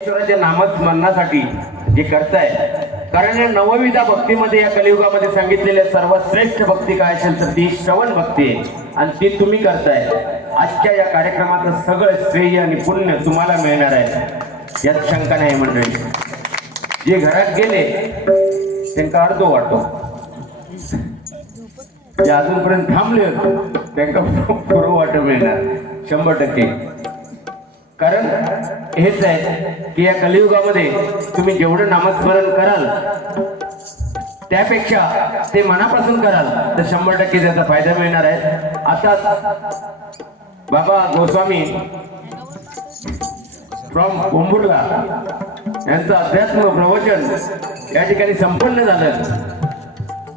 ईश्वराच्या नामस्मरणासाठी जे करताय, कारण या नवविधा भक्तीमध्ये या कलियुगामध्ये सांगितलेल्या सर्वात श्रेष्ठ भक्ती काय असेल तर ती श्रवण भक्ती आहे आणि ती तुम्ही करताय. आजच्या या कार्यक्रमाचं सगळं श्रेय आणि पुण्य तुम्हाला मिळणार आहे, यात शंका नाही मंडळी. जे घरात गेले त्यांना अर्ध वाटतो, जे अजूनपर्यंत थांबले त्यांना पूर्ण वाट मिळणार 100%. कारण हेच आहे की या कलियुगामध्ये तुम्ही जेवढं नामस्मरण कराल त्यापेक्षा ते मनापासून कराल तर 100% त्याचा फायदा मिळणार आहे. आता बाबा गोस्वामी फ्रॉम कोंबुडला यांचं अध्यात्म प्रवचन या ठिकाणी संपन्न झालं.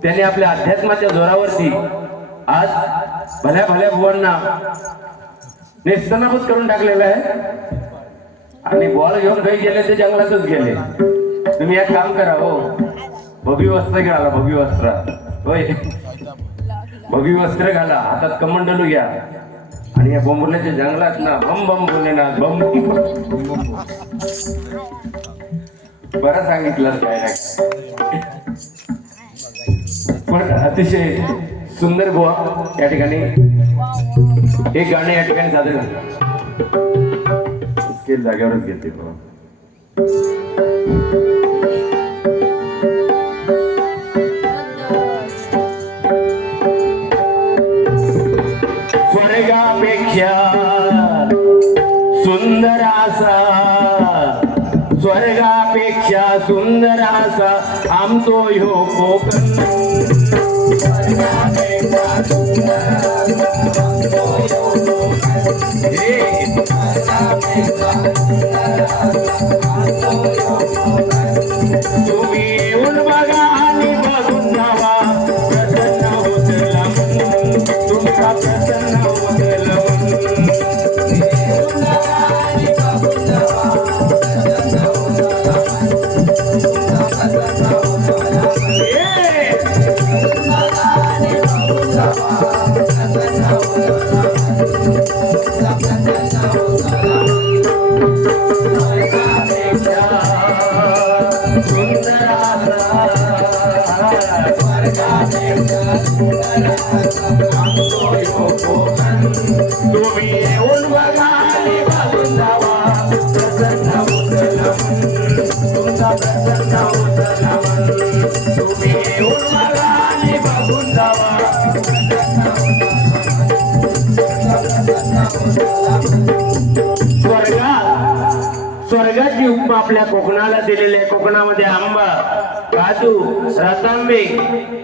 त्यांनी आपल्या अध्यात्माच्या जोरावरती आज भल्या भल्या भुवांना नेस्तनाबूत करून टाकलेलं आहे आणि बॉल घेऊन काही गेले ते जंगलातच गेले. तुम्ही एक काम करा, हो भगवी वस्त्र घाला, भगवी वस्त्र, होय भगवी वस्त्र घाला, हातात कमंडलू घ्या आणि या बोंबुर्ल्याच्या जंगलात ना बम बम भोलेनाथ बम. बरं सांगितलं काय नाही, पण अतिशय सुंदर बुवा या ठिकाणी एक गाणं या ठिकाणी सादर स्केल जागेवरच घेते. स्वर्गापेक्षा सुंदर असा, स्वर्गापेक्षा सुंदर असा आमचो ह्यो कोकण. तुम्ही येऊन बघा आणि बघून जावा, प्रसन्न होतला मन, तुमचा प्रसन्न होतला मन. तुम्ही येऊन बघा आणि बघून जावा, प्रसन्न होतला मन, तुमचा प्रसन्न होतला मन. तुम्ही येऊन बघा आणि बघून जावा. स्वर्गाची उपमा आपल्या कोकणाला दिलेली आहे. कोकणामध्ये आंबा, काजू, रतांबे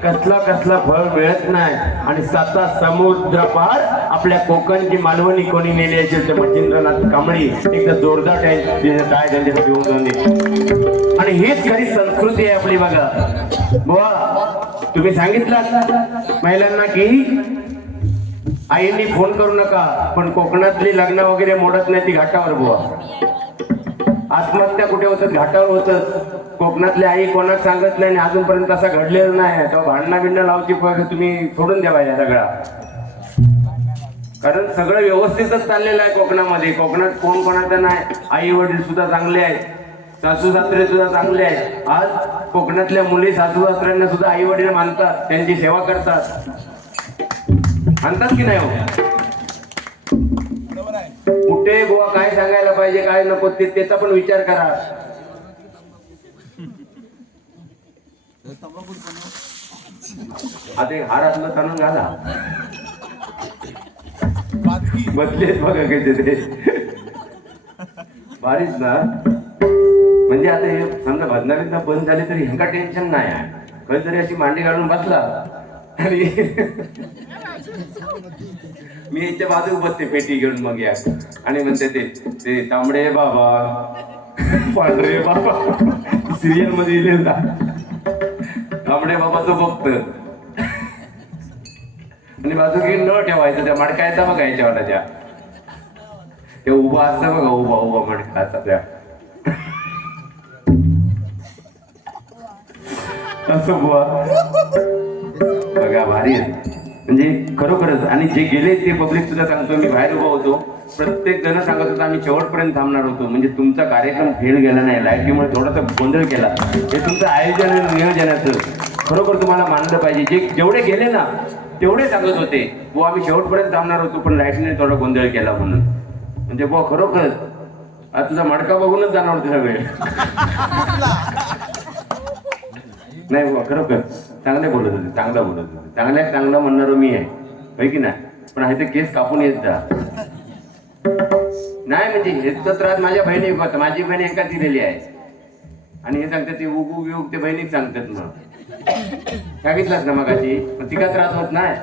कसला कसला फळ मिळत नाही आणि 7 समुद्र पार आपल्या कोकणची मालवणी कोणी नेली असेल तर मच्छिंद्रनाथ कांबळी एकदा जोरदार काय त्यांच्यासाठी घेऊन जाणे. आणि हीच खरी संस्कृती आहे आपली. बघा बुवा, तुम्ही सांगितलं महिलांना की आईंनी फोन करू नका, पण कोकणातली लग्न वगैरे मोडत नाही ती घाटावर. बुवा, आत्महत्या कुठे होतात? घाटावर होतात. कोकणातली आई कोणाला सांगत नाही आणि अजूनपर्यंत असं घडलेलं नाही. तेव्हा भांडणं बिंडणं लावची तुम्ही सोडून द्यावा या सगळा, कारण सगळं व्यवस्थितच चाललेलं आहे कोकणामध्ये. कोकणात कोण कोणाचं नाही, आई वडील सुद्धा चांगले आहेत, सासू सासरे सुद्धा चांगले आहेत. आज कोकणातल्या मुली सासू सासऱ्यांना सुद्धा आई वडील मानतात, त्यांची सेवा करतात, मानतात की नाही हो? कुठे बुवा काय सांगायला पाहिजे काय नको त्याचा पण विचार करा. आता हारातलं ताणून घाला, बदलेच बघा काही ते भारीच ना. म्हणजे आता हे समजा भजना बिजना बंद झाले तरी ह्यांका टेन्शन नाही आहे. कधीतरी अशी मांडी घालून बसला आणि मी यांच्या बाजू बसते पेटी घेऊन मग या आणि म्हणते ते तांबडे बाबा पांढरे बाबा सिरियल मध्ये लिहिलेला तांबडे बाबाचं बघत आणि बाजू घेऊन न ठेवायचं. त्या मडकायचा बघा याच्या वाटाच्या ते उभा असतं बघा, उभा उभा मडका असा त्या असं बुवा बघा भारी आहे. म्हणजे खरोखरच. आणि जे गेले ते पब्लिक सुद्धा सांगतो, मी बाहेर उभा होतो, प्रत्येक जण सांगत होता आम्ही शेवटपर्यंत थांबणार होतो. म्हणजे तुमचा कार्यक्रम फेल गेला नाही, लाईटीमुळे थोडासा गोंधळ केला, हे तुमचं आयोजन आणि नियोजनाचं खरोखर तुम्हाला मानलं पाहिजे. जेवढे गेले ना तेवढे सांगत होते व आम्ही शेवटपर्यंत थांबणार होतो, पण लाईटने थोडा गोंधळ केला म्हणून. म्हणजे बुवा खरोखर आज तुझा मडका बघूनच जाणार होता वेळ. नाही बुवा खरोखर चांगले बोलत होते, चांगला बोलत होते, चांगलं म्हणणार मी आहे, होय की नाही. पण आहे ते केस कापून येत जा नाही. म्हणजे हेच त्रास माझ्या बहिणी होता, माझी बहीण एका दिलेली आहे आणि हे सांगतात ते उगू विऊग ते बहिणीच सांगतात. मग सांगितलंच ना मगाशी, मग तिका त्रास होत नाही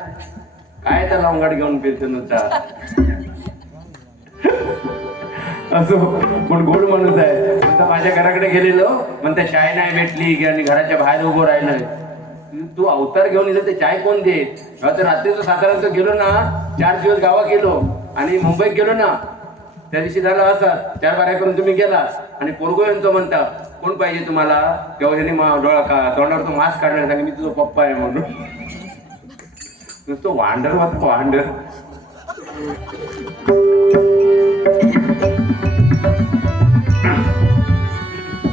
काय त्या लवंगाड घेऊन फिरतो नुसता. असो पण गोड माणूस आहे. आता माझ्या घराकडे गेलेलो, म्हणता चाय नाही भेटली आणि घराच्या बाहेर उभं राहिलं. तू अवतार घेऊन येतो ते चाय कोण देत? तर रात्रीचं साताऱ्यात गेलो ना, 4 दिवस गावा गेलो आणि मुंबईत गेलो ना, त्या दिवशी झाला असा 4 बाऱ्या करून तुम्ही गेला आणि पोरगो यांचं म्हणता कोण पाहिजे तुम्हाला? तेव्हा त्यांनी तोंडावर तो मास्क काढला, सांगे मी तुझा पप्पा आहे म्हणून. नुसतं वांडर होत वांडर.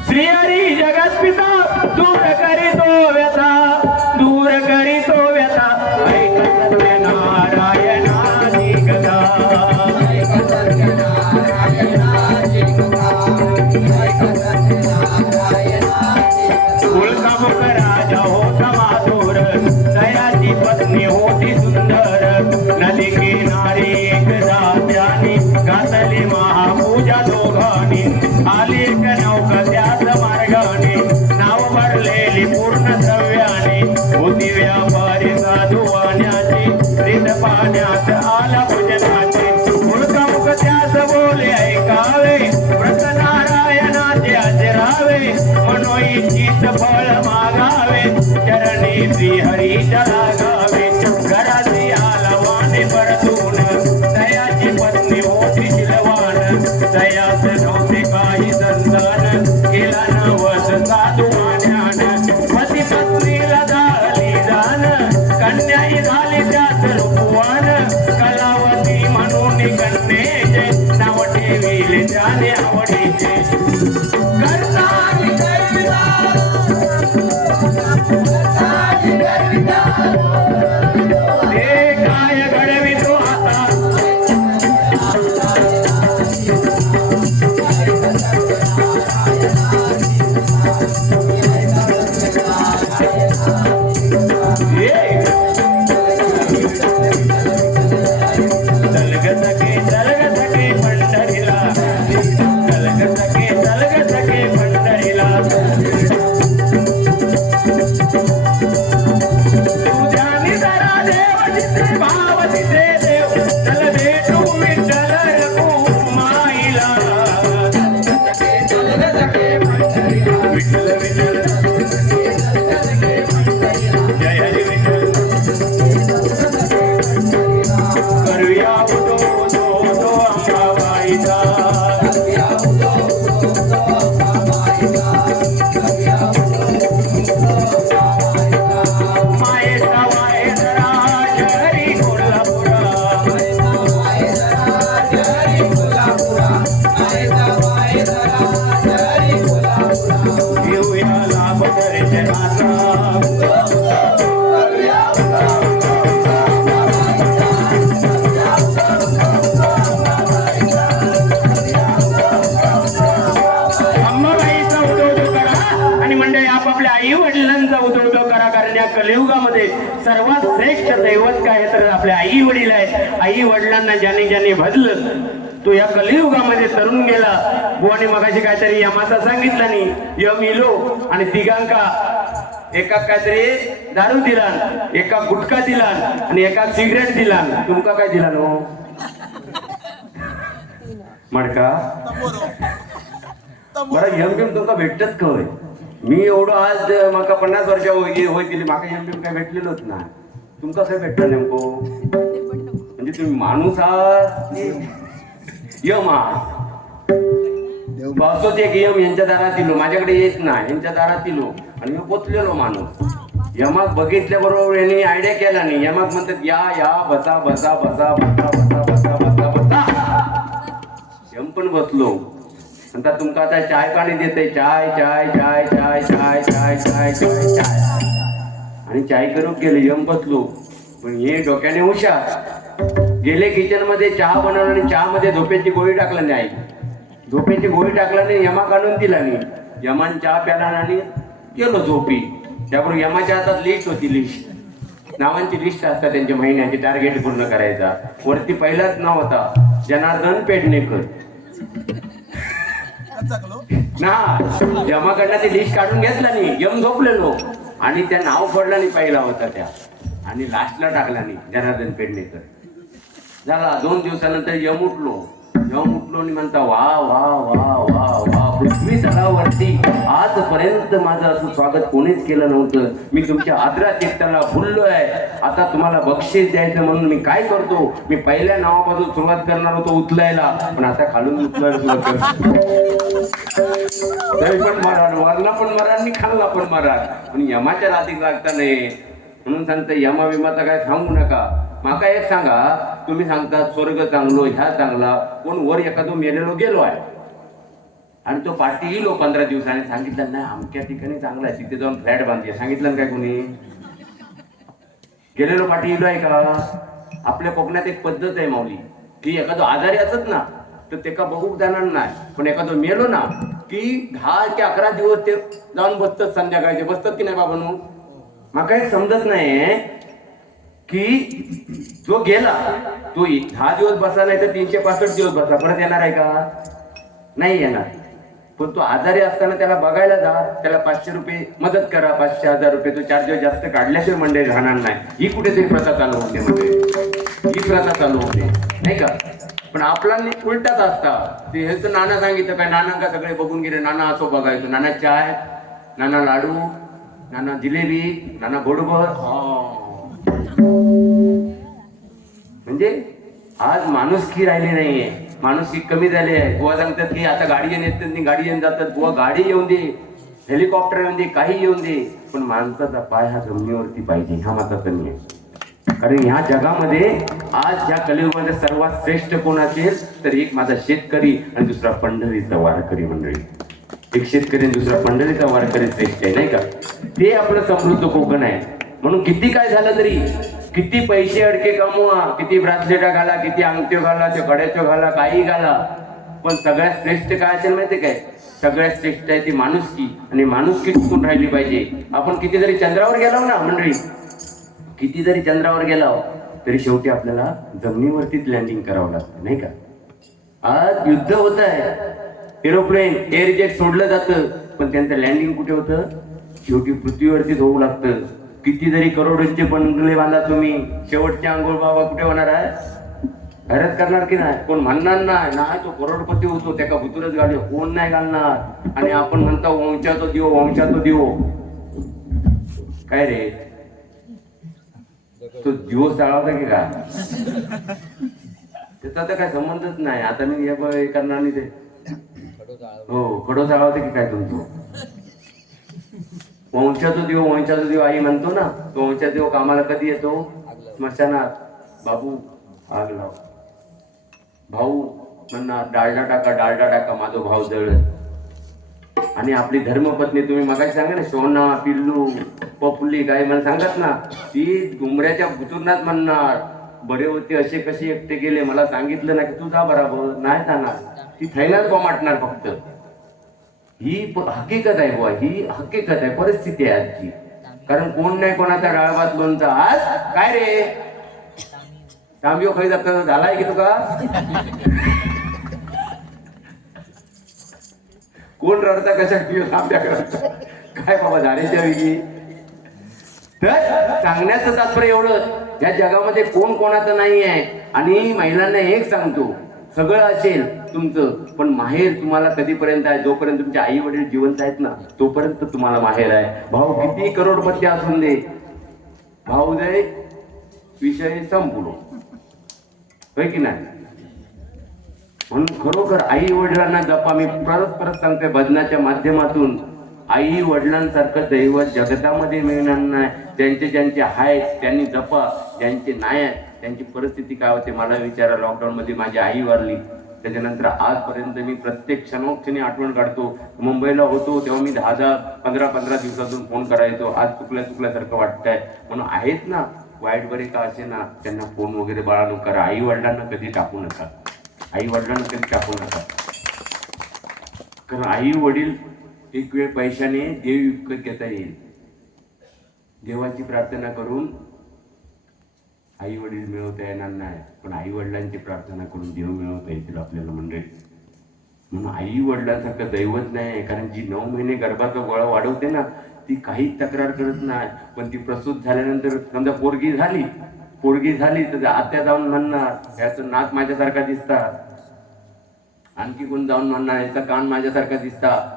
श्री हरी जगत पिता दूर करीतो व्यथा, दूर करीतो व्यथा, ऐक सत्य नारायणाची कथा, ऐक सत्य नारायणाची कथा, ऐक सत्य नारायणाची कथा. कुलकामुक राजा होता माधुर, दयाची पत्नी होती सुंदर, नदी किनारी एकदा त्याने घातली महापूजा दोघांनी, आली एक नौका त्याच मार्गाने, नाव भरलेली पूर्ण द्रव्याने, होती व्यापारी साधू वाण्याची, रित पाण्यात आला भजनाचे, मुळकामुक त्यास बोले ऐकावे, व्रत नारायणाचे आचरावे, मनोइच्छित फळ मागावे, चरणी श्री हरीच्या लागावे, घराची आला वाणे परतून, दयाची पत्नी होती शिलवान, दयाच नव्हते काही संतान, केला नवस साधू वाण्यान, पती पत्नीला झाली जाण, कन्याही झाली त्याच रूपवान, कलावती म्हणून कन्येचे, नाव ठेविले त्याने आवडीचे, काय घडवितो आता कलियुगामध्ये सर्वात श्रेष्ठ दैवत काय तर आपल्या आई वडील आहेत. आई वडिलांना ज्याने ज्याने भजलं तो या कलियुगामध्ये तरुण गेला. बुवाने मगाशी काहीतरी यमाचा सांगितलं नाही, यम इलो आणि तिघांका एका काहीतरी दारू दिला, एका गुटखा दिला आणि एका सिगरेट दिला. तुमका काय दिला नो मडका? बरं यम बिम तुमका भेटत खय? मी एवढं आज माका 50 वर्ष होईल माका यम बिम काय भेटलेलोच ना. तुमका काय भेटलं नेमको? म्हणजे तुम्ही माणूस आहात यम आहात? एक यम यांच्या दारात दिलो, माझ्याकडे येत नाही, यांच्या दारात दिलो आणि मी पोचलेलो माणूस. यमाक बघितल्याबरोबर यांनी आयडिया केला नाही. यमाक म्हणतात या या बसा बसा बसा बसा बसा बसा बसा बसा. यम पण बसलो. म्हणतात तुमका आता चाय पाणी देते. चाय चाय चाय चाय चाय चाय चाय चाय चाय आणि चाय करून गेले. यम बसलो. पण हे डोक्याने हुशार गेले किचन मध्ये चहा बनवला आणि चहा मध्ये झोपेची गोळी टाकला नाही. झोपेची गोळी टाकला नाही. यमा काढून दिला नाही. यमान चहा प्याला आणि गेलो झोपी. त्याबरोबर यमाच्या हातात लिस्ट होती. लिस्ट नावांची लिस्ट असतात त्यांच्या महिन्याचे टार्गेट पूर्ण करायचा. वरती पहिलाच नाव होता जनार्दन पेडणेकर ना. यमाकडनं ती लिस्ट काढून घेतला नाही. यम झोपलेलो आणि त्या नाव पडला नाही पहिला होता त्या आणि लास्टला टाकला नाही जनार्दन पेडणेकर. झाला 2 दिवसानंतर यम उठलो आणि म्हणता वा वा वा वा वा पृथ्वी तलावरती आजपर्यंत माझं असं स्वागत कोणीच केलं नव्हतं. मी तुमच्या आदरातिथ्याला भुललोय. आता तुम्हाला बक्षीस द्यायचं म्हणून मी काय करतो, मी पहिल्या नावापासून सुरुवात करणार होतो उचलायला, पण आता खालून उचलायला सुरुवात करतो. तरी पण मारा वरला पण मारा आणि खाल्ला पण मारा. पण यमाच्या रातीक लागता नाही म्हणून सांगता यमा विमाचा काय सांगू नका. माका एक सांगा, तुम्ही सांगता स्वर्ग चांगलो ह्या चांगला, कोण वर एखादो मेलेलो गेलो आहे आणि तो पार्टी येलो 15 दिवसांनी सांगितलं नाही अमक्या ठिकाणी चांगला आहे तिथे जाऊन फ्लॅट बांधते. सांगितलं काय कोणी? गेलेलो पार्टी येलो आहे का? आपल्या कोकणात एक पद्धत आहे माऊली की एखादो आजारी असत ना तर ते का बघूक जाणार नाही, पण एखादो मेलो ना की 10 ते 11 दिवस ते जाऊन बसतात. संध्याकाळचे बसतात की नाही बाबांनो? माका एक समजत नाही की जो गेला तो 10 दिवस बसा नाही तर 365 दिवस बसा, परत येणार आहे का? नाही येणार. पण तो आजारी असताना त्याला बघायला जा, त्याला 500 रुपये मदत करा, 500 1000 रुपये. तो 4 दिवस जास्त काढल्याशिवाय मंडळी राहणार नाही. ही कुठेतरी प्रथा चालू होते ही प्रथा चालू होते नाही का? पण आपला उलटाच असता. ते हे तर नाना सांगितलं काय, नाना का सगळे बघून गेले. नाना असो बघायचो, नाना चाय, नाना लाडू, नाना जिलेबी, नाना गोडभर. म्हणजे आज माणुसकी राहिली नाहीये, माणुसकी कमी झाली आहे. बुवा सांगतात की आता गाडी येत नाही, गाडी येऊन जातात. बुवा गाडी येऊन दे, हेलिकॉप्टर येऊन दे, काही येऊन दे, पण माणसाचा पाय हा जमिनीवरती पाहिजे. हा माझा कमी आहे. कारण ह्या जगामध्ये आज ह्या कलियुगामध्ये सर्वात श्रेष्ठ कोण असेल तर एक माझा शेतकरी आणि दुसरा पंढरीचा वारकरी मंडळी. एक शेतकरी आणि दुसरा पंढरीचा वारकरी श्रेष्ठ आहे नाही का? ते आपलं समृद्ध कोकण आहे. म्हणून किती काय झालं तरी, किती पैसे अडके कमवा, किती ब्रासलेटा घाला, किती अंगठ्यो घाला, ते कड्याचो घाला, काही घाला, पण सगळ्यात श्रेष्ठ काय असेल माहिती काय? सगळ्यात श्रेष्ठ आहे ती माणुसकी. आणि माणुसकी टिकून राहिली पाहिजे. आपण किती जरी चंद्रावर गेलो ना मंडळी, किती जरी चंद्रावर गेलो तरी शेवटी आपल्याला जमिनीवरतीच लँडिंग करावं लागतं नाही का? आज युद्ध होत आहे, एरोप्लेन एअरजेट सोडलं जातं, पण त्यांचं लँडिंग कुठे होतं? शेवटी पृथ्वीवरतीच होऊ लागतं. किती जरी करोडोंचे बंगले बांधा तुम्ही, शेवटचे आंघोळ बाबा कुठे होणार आहे? घरात करणार की नाही? कोण म्हणणार नाही तो करोडपती होतो त्याका भुतुरच गाडी, कोण नाही घालणार. आणि आपण म्हणतो वंशातो दिवो, वंशातो दिवो. काय रे तो दिवस जाळवता की काय? त्याचा तर काय संबंधच नाही. आता मी हे करणार नाही ते. हो खडो जाळवते की काय तुमचं? वंशाचा देव, वंशाचा देव आई म्हणतो ना, तो वंशाचा देव कामाला कधी येतो? स्मशानात. बाबू आग लाव, भाऊ म्हणणार डाळडा टाका, डाळडा टाका, माझा भाऊ जळ. आणि आपली धर्मपत्नी तुम्ही मगाशी सांगा ना, सोना पिल्लू पपुली काय मला सांगत ना, ती डुमऱ्याच्या भुतुरनात म्हणणार बरे होते असे कसे एकटे गेले. मला सांगितलं ना की तू जा बराबर, नाही जाणार. ती थैलाच बोमाटणार फक्त. ही हकीकत आहे बुवा, ही हकीकत आहे, परिस्थिती आहे आजची. कारण कोण नाही कोणाचा डाळभात लोणचा. आज काय रे तांबियो खाई जात झालाय की तुका? कोण रडता कशा तांब्या करता काय बाबा झाडाच्या वेगळी. तर सांगण्याचं तात्पर्य एवढं, या जगामध्ये कोण कोणाचं नाही आहे. आणि महिलांना एक सांगतो, सगळं असेल तुमचं, पण माहेर तुम्हाला कधीपर्यंत आहे? जोपर्यंत तुमचे आई वडील जिवंत आहेत ना तोपर्यंत तुम्हाला माहेर आहे. भाऊ किती करोडपती असून दे, भाऊ दे विषय संपलो, होय की नाही? म्हणून खरोखर आई वडिलांना जपा. मी परत सांगते भजनाच्या माध्यमातून, आई वडिलांसारखं दैवत जगतामध्ये मिळणार नाही. ज्यांचे ज्यांचे आहेत त्यांनी जपा, ज्यांचे नाही आहेत त्यांची परिस्थिती काय होते मला विचारा. लॉकडाऊनमध्ये माझी आई वारली, त्याच्यानंतर आजपर्यंत मी प्रत्येक क्षणोक्षणी आठवण काढतो. मुंबईला होतो तेव्हा मी 10-10, 15-15 दिवसातून फोन करायचो. आज चुकल्यासारखं वाटतंय म्हणून आहेत ना वाईट बरे का असे ना, त्यांना फोन वगैरे बाळानो करा. आई वडिलांना कधी टाकू नका, आई वडिलांना कधी टाकू नका. कारण आई वडील एक वेळ पैशाने देव विकत घेता येईल. देवाची प्रार्थना करून आई वडील मिळवता येणार नाही, पण आई वडिलांची प्रार्थना करून देव मिळवता येतील आपल्याला मंडळी. म्हणून आई वडिलांसारखं दैवत नाही. कारण जी 9 महिने गर्भाचा गोळा वाढवते ना ती काहीच तक्रार करत नाही. पण ती प्रसूत झाल्यानंतर समजा पोरगी झाली तर आत्या जाऊन म्हणणार याचं नाक माझ्यासारखा दिसता, आणखी कोण जाऊन म्हणणार याचा कान माझ्यासारखा दिसता.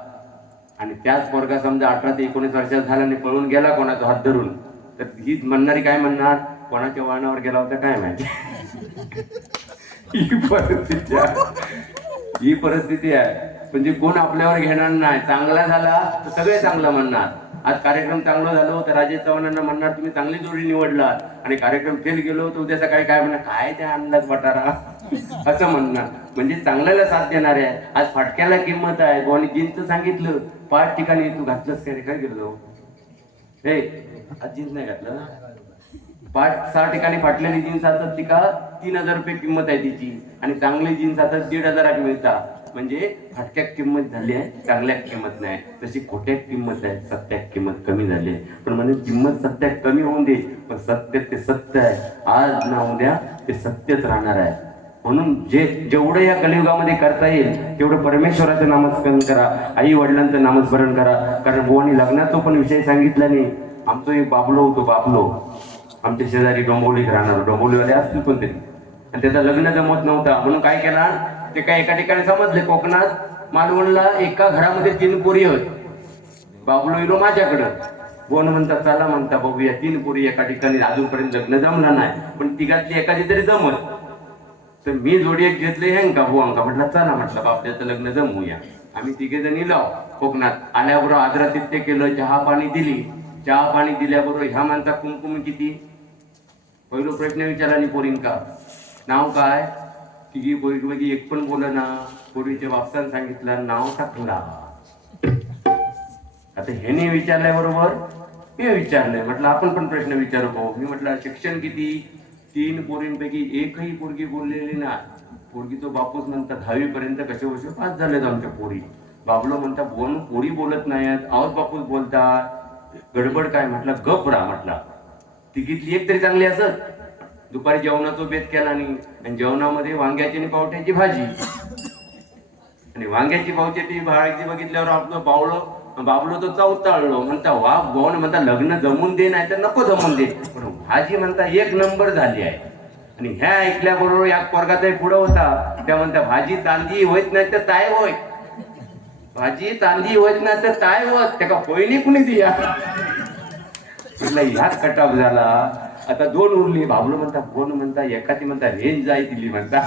आणि त्याच पोरगा समजा 18 ते 19 वर्षाचा झाला आणि पळून गेला कोणाचा हात धरून, तर ही म्हणणारी काय म्हणणार, कोणाच्या वळणावर गेला होता काय माहिती. ही परिस्थिती आहे. म्हणजे कोण आपल्यावर घेणार नाही. चांगला झाला तर सगळे चांगलं म्हणणार. आज कार्यक्रम चांगला झालो तर राजेश चव्हाणांना म्हणणार तुम्ही चांगली जोडी निवडला, आणि कार्यक्रम फेल गेलो तर उद्या सकाळी काय म्हणणार काय त्या अंदाज पटारा असं म्हणणार. म्हणजे चांगल्याला साथ देणार आहे. आज फाटक्याला किंमत आहे. कोणी जीन्सचं सांगितलं 5 ठिकाणी तू घातलंस काय गेलो हे आज जीन्स नाही घातलं, 5-6 ठिकाणी फाटलेली जीन्स असतात ती का 3000 रुपये किंमत आहे तिची, आणि चांगली जीन्स आता 1,500 मिळतात. म्हणजे फाटक्यात किंमत झाली आहे, चांगल्या किंमत नाही. तशी खोट्यात किंमत आहे, सत्यात किंमत कमी झाली आहे. पण म्हणजे किंमत सत्यात कमी होऊन दे, पण सत्य ते सत्य आहे. आज ना उद्या ते सत्यच राहणार आहे. म्हणून जेवढं या कलियुगामध्ये करता येईल तेवढं परमेश्वराचं नामस्मरण करा, आई वडिलांचं नामस्मरण करा. कारण बुवानी लग्नाचा पण विषय सांगितला नाही. आमचं एक बाबलो होतो, बाबलो आमच्या शेजारी डोंबोलीत राहणार, डोंबोलीवाले असतील कोणतरी, आणि त्याचं लग्न जमत नव्हता म्हणून काय केला ते काय एका ठिकाणी समजले कोकणात मालवणला एका घरामध्ये 3 पोरी होत. बाबलो येलो माझ्याकडं, बोन म्हणता चला म्हणता बघूया 3 पोरी एका ठिकाणी, अजूनपर्यंत लग्न जमलं नाही पण तिघातली एखादी तरी जमत. तर मी जोडी एक घेतले हेंका बुवांका, म्हटलं चला म्हटलं बापल्याचं लग्न जमवूया. आम्ही 3घे जण इलो कोकणात. आल्याबरोबर आदरातिथ्य केलं, चहा पाणी दिली. चहा पाणी दिल्याबरोबर ह्या माणसा कुंकुम किती, पहिलो प्रश्न विचारला आणि पोरींका नाव काय, तिघी पोरी एक पण बोल ना. पोरीच्या बापसाने सांगितलं नाव टाकला. आता ह्याने विचारल्या बरोबर मी विचारलंय, म्हटलं आपण पण प्रश्न विचारू भाऊ. मी म्हटलं शिक्षण किती, 3 पोरींपैकी एकही पोरगी बोललेली ना. पोरगी तो बापूच म्हणतात 10वी पर्यंत कसे वर्ष पास झालेत आमच्या पोरी. बाबलो म्हणता पोरी बोलत नाहीत, आहोत बापूच बोलतात, गडबड काय. म्हटलं गप राहा. म्हटलं तिघीतली एक तरी चांगली असत. दुपारी जेवणाचा बेत केला आणि जेवणामध्ये वांग्याची आणि पावट्याची भाजी, आणि वांग्याची पावट्याची भाजी बघितल्यावर आपलं बाबलो तो चौताळलो. म्हणता वा भाऊन म्हणता लग्न जमून दे नाही तर नको जमून दे, पण भाजी म्हणता 1 नंबर झाली आहे. आणि ह्या ऐकल्याबरोबर या पोरगाचाही पुढं होता. त्या म्हणता भाजी तांदी होत नाही तर ताय होय, भाजी तांदी होत नाही तर ताय होत, त्या का पोयली कुणी दिया. ह्याच कटाप झाला. आता 2 उरली. बाबलो म्हणता फोन म्हणता एखादी म्हणता रेंज जाई दिली म्हणता.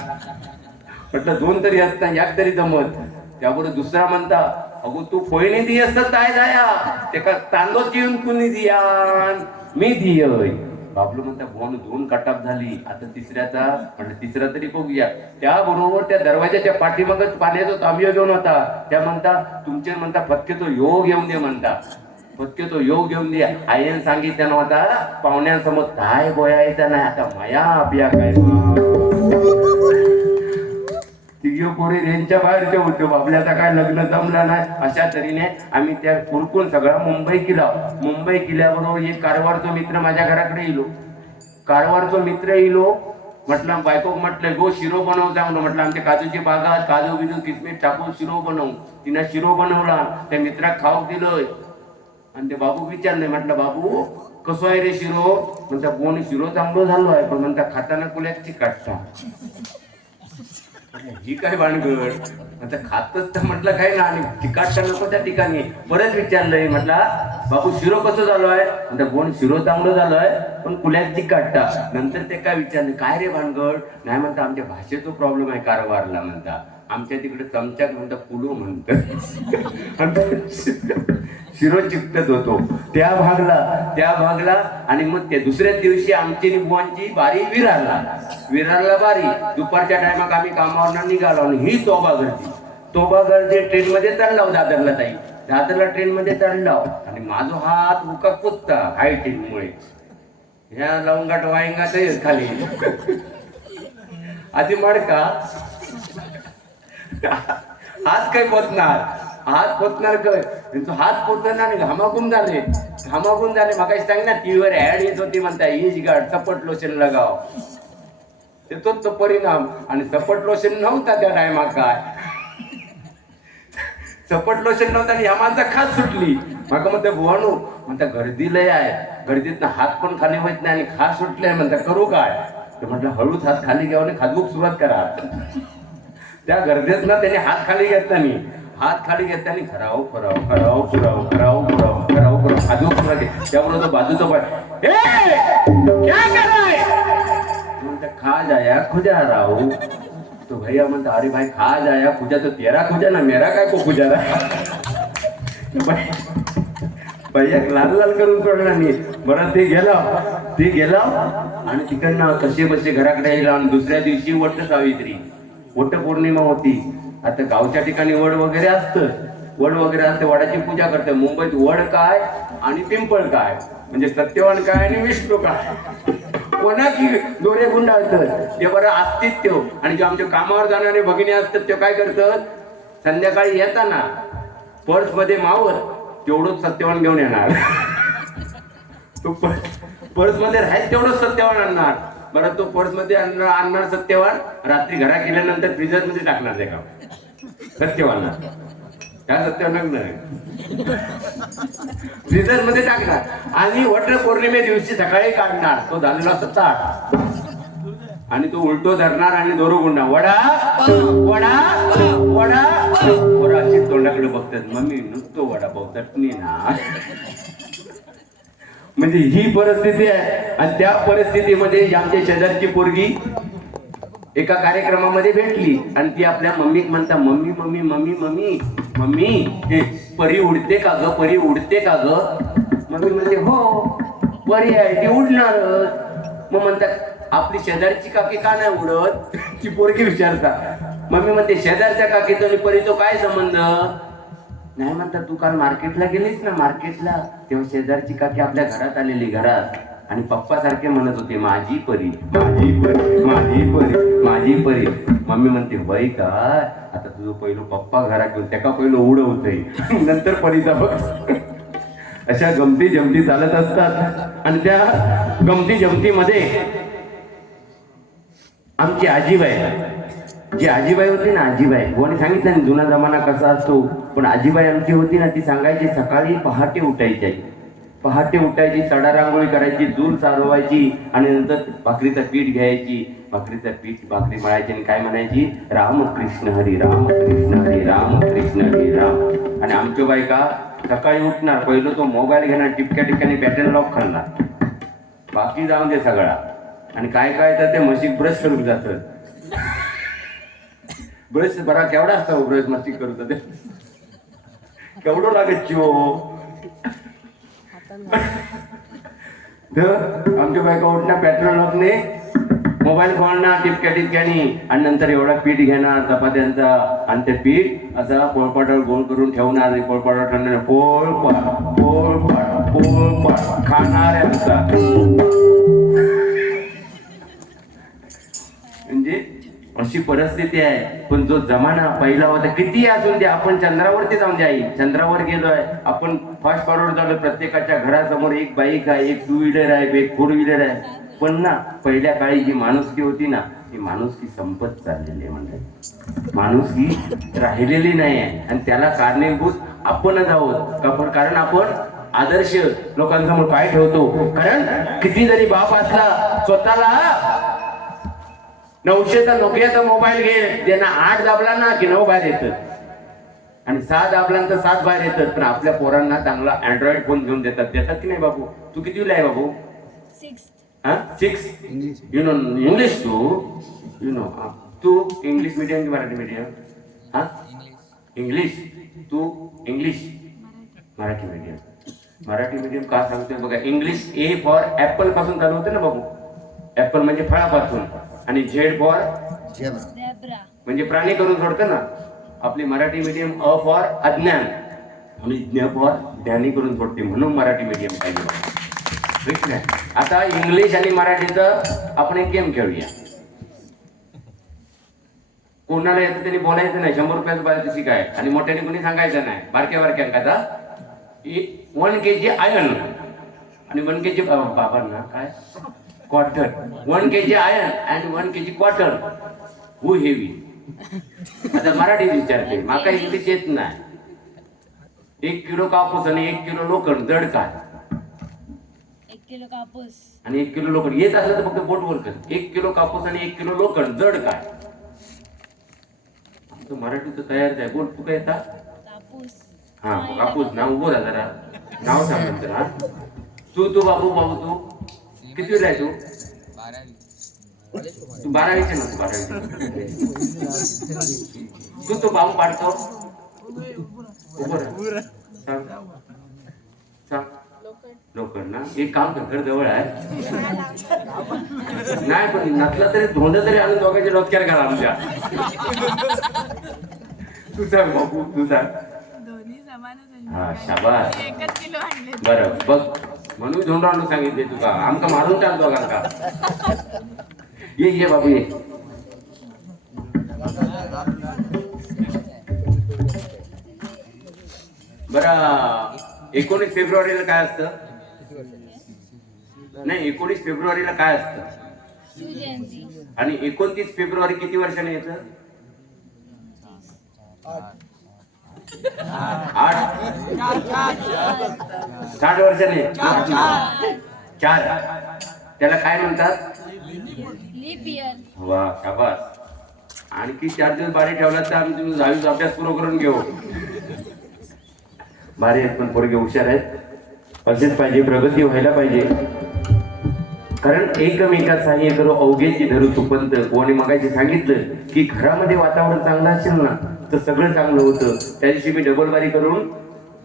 म्हटलं 2 तरी असता, 1 तरी जमत. त्याबरोबर दुसरा म्हणता अगो तू फोयणी दी असत काय जाया, ते का तांदोची येऊन कुणी दिया, मी दिय. बाबलो म्हणता फोन 2 कटाप झाली. आता तिसऱ्याचा म्हटलं तिसरा तरी बघूया. त्याबरोबर त्या दरवाजाच्या पाठीमागच पाण्याचा तांब्या घेऊन होता. त्या म्हणता तुमचे म्हणता फटके तो योग येऊन दे म्हणता, फटके तो योग घेऊन दे. आईने सांगितलं नव्हता पाहुण्यांसमोर काय बोलायचं नाही. आता माया अभिया काय तिघी पोरी रेंजच्या बाहेरच्या होतो. आपल्याचा काय लग्न जमलं नाही. अशा तऱ्हेने आम्ही त्या कुरकुल सगळा मुंबई किल्ल्याबरोबर एक कारवारचा मित्र माझ्या घराकडे येलो. कारवारचा मित्र येलो. म्हटलं बायको म्हटलं गो शिरो बनव चांगलं. म्हटलं आमच्या काजूची बागात काजू बिजू किसमिस टाकून शिरो बनवू. तिनं शिरो बनवला. त्या मित्राक खाऊ दिलोय. आणि ते बाबू विचारले. म्हटलं बाबू कसं आहे रे शिरो. म्हणता कोण शिरो चांगलं झालो आहे, पण म्हणता खाताना कुल्याची काटता. ही काय भानगड. आता खातच तर म्हटलं काय ना, आणि तिकाटता नको त्या ठिकाणी. परत विचारलंय. म्हटलं बाबू शिरो कसं झालो आहे. म्हणता कोण शिरो चांगलं झालो आहे, पण कुल्याची काटता. नंतर ते काय विचारले काय रे भानगड. नाही म्हणता आमच्या भाषेचा प्रॉब्लेम आहे कारवारला. म्हणता आमच्या तिकडे चमचा म्हणता पुलो म्हणतात. शिरो चिकटत होतो त्या भागला आणि मग त्या दुसऱ्याच दिवशी आमची बुवांची बारी विरारला बारी. दुपारच्या टायमात आम्ही कामावर निघालो आणि ही तोबा गर्दी ट्रेन मध्ये चढलाव दादरला ट्रेन मध्ये चढलाव आणि माझा हात उका पुत्ता हायटिंगमुळे ह्या लवंगाट वायंगात खाली आधी मडका हात काय पोचणार काय हात पोचणार आणि घामागून झाले मग सांग ना टीव्हीवर ऍड येत होती म्हणता इज गार्ड सपोर्ट लोशन लगाव. तोच तो परिणाम. आणि सपोर्ट लोशन नव्हता त्या टायमात काय सपोर्ट लोशन नव्हता आणि ह्या माणसा खास सुटली. मग म्हणते बुवानू म्हणता गर्दी लय आहे गर्दीतनं हात पण खाली होत नाही आणि खास सुटले म्हणता करू काय तर म्हटलं हळूच हात खाली घ्यावं आणि खाजूक सुरुवात करा. त्या गर्दीत ना त्याने हात खाली घेतल्याने खराव खाजूक सुरुवात त्यामुळे तो बाजूचा पाय म्हणता खा जाया खुजा राहू. तो भैया म्हणता अरे भाई खा जाया खुजा तो तेरा खुजा ना मेरा काय को खुजा रहा. भैया लाल करून सोडला मी. बरं ते गेला आणि तिकडनं कसे बसे घराकडे यायला. आणि दुसऱ्या दिवशी वट पौर्णिमा होती. आता गावच्या ठिकाणी वड वगैरे असते वडाची पूजा करते. मुंबईत वड काय आणि पिंपळ काय म्हणजे सत्यवान काय आणि विष्णू काय कोणाची दोरे गुंडाळतात ते बरं असतीच त्यो. आणि जे आमच्या कामावर जाणारे भगिनी असतात ते काय करतात संध्याकाळी येताना पर्स मध्ये मावत तेवढंच सत्यवान घेऊन येणार. तो पर्स मध्ये राहील तेवढंच सत्यवान आणणार. बरं तो पर्स मध्ये आणणार सत्यवान रात्री घरा गेल्यानंतर फ्रीजर मध्ये टाकणार ते काम सत्यवान त्या सत्यवान फ्रीजर मध्ये टाकणार आणि वट पौर्णिमे दिवशी सकाळी काढणार. तो झालेला सत्ता आणि तो उलटो धरणार आणि दोरो गुंडा वडा अशी तोंडाकडे बघतात. मम्मी नुसतो वडा बघतात ना. म्हणजे ही परिस्थिती आहे. आणि त्या परिस्थितीमध्ये आमच्या शेजारची पोरगी एका कार्यक्रमामध्ये भेटली आणि ती आपल्या मम्मीक म्हणता मम्मी हे परी उडते का ग मम्मी म्हणते हो परी आहे ती उडणार. मग म्हणतात आपली शेजारची काकी का नाही उडत ती पोरगी विचारता. मम्मी म्हणते शेजारच्या काकीचा आणि परीचा काय संबंध नाही. म्हणतात तू काल मार्केटला गेलीस ना तेव्हा शेजारची काकी आपल्या घरात आलेली आणि पप्पा सारखे म्हणत होते माझी परी. मम्मी म्हणते बाई काय आता तुझं पहिलं पप्पा घरात घेऊन त्या पहिलं उडवतोय नंतर परीचा बघ. अशा गमती जमती चालत असतात. आणि त्या गमती जमतीमध्ये आमची आजीबाई होती ना कोणी सांगितलं ना जुना जमाना कसा असतो. पण आजीबाई आमची होती ना ती सांगायची सकाळी पहाटे उठायची सडा रांगोळी करायची जूल चालवायची आणि नंतर भाकरीचं पीठ घ्यायची भाकरी मळायची आणि काय म्हणायची राम कृष्ण हरी राम. आणि आमच्या बायका सकाळी उठणार पहिलं तो मोबाईल घेणार टिपक्या ठिकाणी पॅटर्न लॉक करणार बाकी जाऊन दे सगळा. आणि काय तर ते म्हशीक ब्रश करून जातात. ब्रश बरा केवढा असतो ब्रश मस्ती करत ते केवढं लागत आमच्या बायका उठणार पॅट्रोल लॉकने मोबाईल खोलणार टिपक्यानी आणि नंतर एवढा पीठ घेणार चपात्यांचा आणि ते पीठ असं पोळपाटावर गोल करून ठेवणार आणि पोळपाटावर ठेवणार पोळपाट खाणाऱ्यांचा. म्हणजे अशी परिस्थिती आहे. पण जो जमाना पहिला होता किती असून दे आपण चंद्रावरती जाऊन द्या चंद्रावर गेलोय आपण फास्ट फॉरवर्ड झालो. प्रत्येकाच्या घरासमोर एक बाईक आहे एक 2 व्हीलर आहे एक 4 व्हीलर आहे. पण ना पहिल्या काळी जी माणुसकी होती ना ती माणुसकी संपत चाललेली आहे. म्हणजे माणुसकी राहिलेली नाही आहे आणि त्याला कारणीभूत आपणच आहोत. कारण आपण आदर्श लोकांसमोर काय ठेवतो. कारण किती जरी बाप असला स्वतःला 900चा नोकियाचा मोबाईल घे ज्यांना 8 दाबला ना की 9 बाहेर येतात आणि 6 दाबल्यानंतर 7 बाहेर येतात. पण आपल्या पोरांना चांगला अँड्रॉइड फोन घेऊन देतात की नाही बाबू. तू कितीला आहे बाबू 6 यू नो इंग्लिश तू इंग्लिश मीडियम की मराठी मीडियम इंग्लिश तू इंग्लिश मराठी मीडियम का सांगतोय बघा. इंग्लिश ए फॉर ऍपल पासून चालू होतं ना बाबू. ऍपल म्हणजे फळापासून, आणि झेड फॉर म्हणजे प्राणी करून सोडतं ना. आपली मराठी मीडियम अ फॉर अज्ञान आणि ज्ञ फॉर ज्ञानी करून सोडते, म्हणून मराठी मीडियम पाहिजे. ठीक आहे. आता इंग्लिश आणि मराठीचं आपण एक गेम खेळूया. कोणाला येतं त्यांनी बोलायचं नाही, 100 रुपयाचं बाहेर तशी काय, आणि मोठ्याने कोणी सांगायचं नाही. बारक्या अंकाचा 1 kg आयर्न आणि 1 kg बाबांना काय quarter, 1 kg iron and 1 kg quarter who heavy. आता मराठी विचारते, माका इंग्लिश येत नाही. 1 किलो कापूस आणि 1 किलो लोखंड जड काय? 1 किलो कापूस आणि 1 किलो लोखंड येत असलं तर फक्त बोट वर कर. 1 किलो कापूस आणि 1 किलो लोखंड जड काय? तो मराठीचं तयारच आहे. बोल, तू काय येता? कापूस. हा कापूस. नाव उभं राहा जरा, नाव सांग नंतर. हा तू बाबू तू कितवीला आहे? तू 12वीचे ना? तू 12वी. तू तो बाबू पाडतो. उभं राहा. सांग. लोखंड ना. एक काम कर, घर जवळ आहे नाही, पण नसला तरी धोंड तरी आणून दोघांचे डोक्यात घाला आमच्या. तू सांग बाबू, तू सांग. हा शाबास. बरं बघ, म्हणून धोंड आणून सांगितले तुका. आमका मारून टाक दोघांका. ये बाबू ये. बरं, 19 फेब्रुवारीला काय असतं? नाही, 19 फेब्रुवारीला काय असतं? शिवजयंती. आणि 29 फेब्रुवारी किती वर्षाने येतं? 60 वर्षाने. 4. त्याला काय म्हणतात? Leap year. वा शाबास. आणखी 4 दिवस बारी ठेवला तर आम्ही तुम्ही 10वीचा अभ्यास पूर्ण करून घेऊ. भारी आहेत, पण पोरगे हुशार आहेत. असेच पाहिजे, प्रगती व्हायला पाहिजे. कारण एकमेका सहाय्य करू अवघेची धरू सुपंत. कोणी मगाशी सांगितलं की घरामध्ये वातावरण चांगलं असेल ना तर सगळं चांगलं होतं. त्या दिवशी मी डबल बारी करून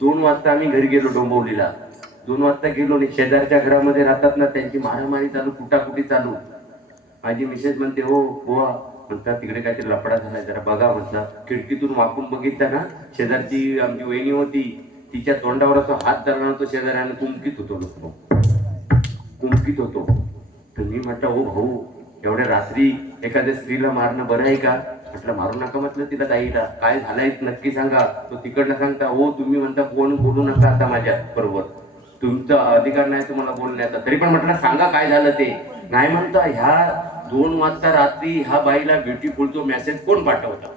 2 वाजता आम्ही घरी गेलो डोंबिवलीला. 2 वाजता गेलो आणि शेजारच्या घरामध्ये राहतात ना, त्यांची मारामारी चालू, कुटाकुटी चालू. माझी मिसेस म्हणते, हो बुवा, म्हणतात तिकडे काहीतरी लफडा झालाय, जरा बघा. म्हटलं खिडकीतून वाकून बघितलं ना, शेजारची आमची वहिनी होती, तिच्या तोंडावर असं हात धरणार तो शेजाऱ्यानं. कुंकीत होतो. तर मी म्हटलं, हो भाऊ, एवढ्या रात्री एखाद्या स्त्रीला मारणं बरं आहे का? म्हटलं मारू नका. म्हटलं तिला ताईला काय झालंय नक्की सांगा. तो तिकडनं सांगता, हो तुम्ही म्हणता कोण बोलू नका आता माझ्या बरोबर, तुमचा अधिकार नाही तुम्हाला बोलण्याचा. तरी पण म्हटलं सांगा काय झालं ते. नाही म्हणता, ह्या 2 वाजता रात्री ह्या बाईला ब्युटीफुलचा मेसेज कोण पाठवता?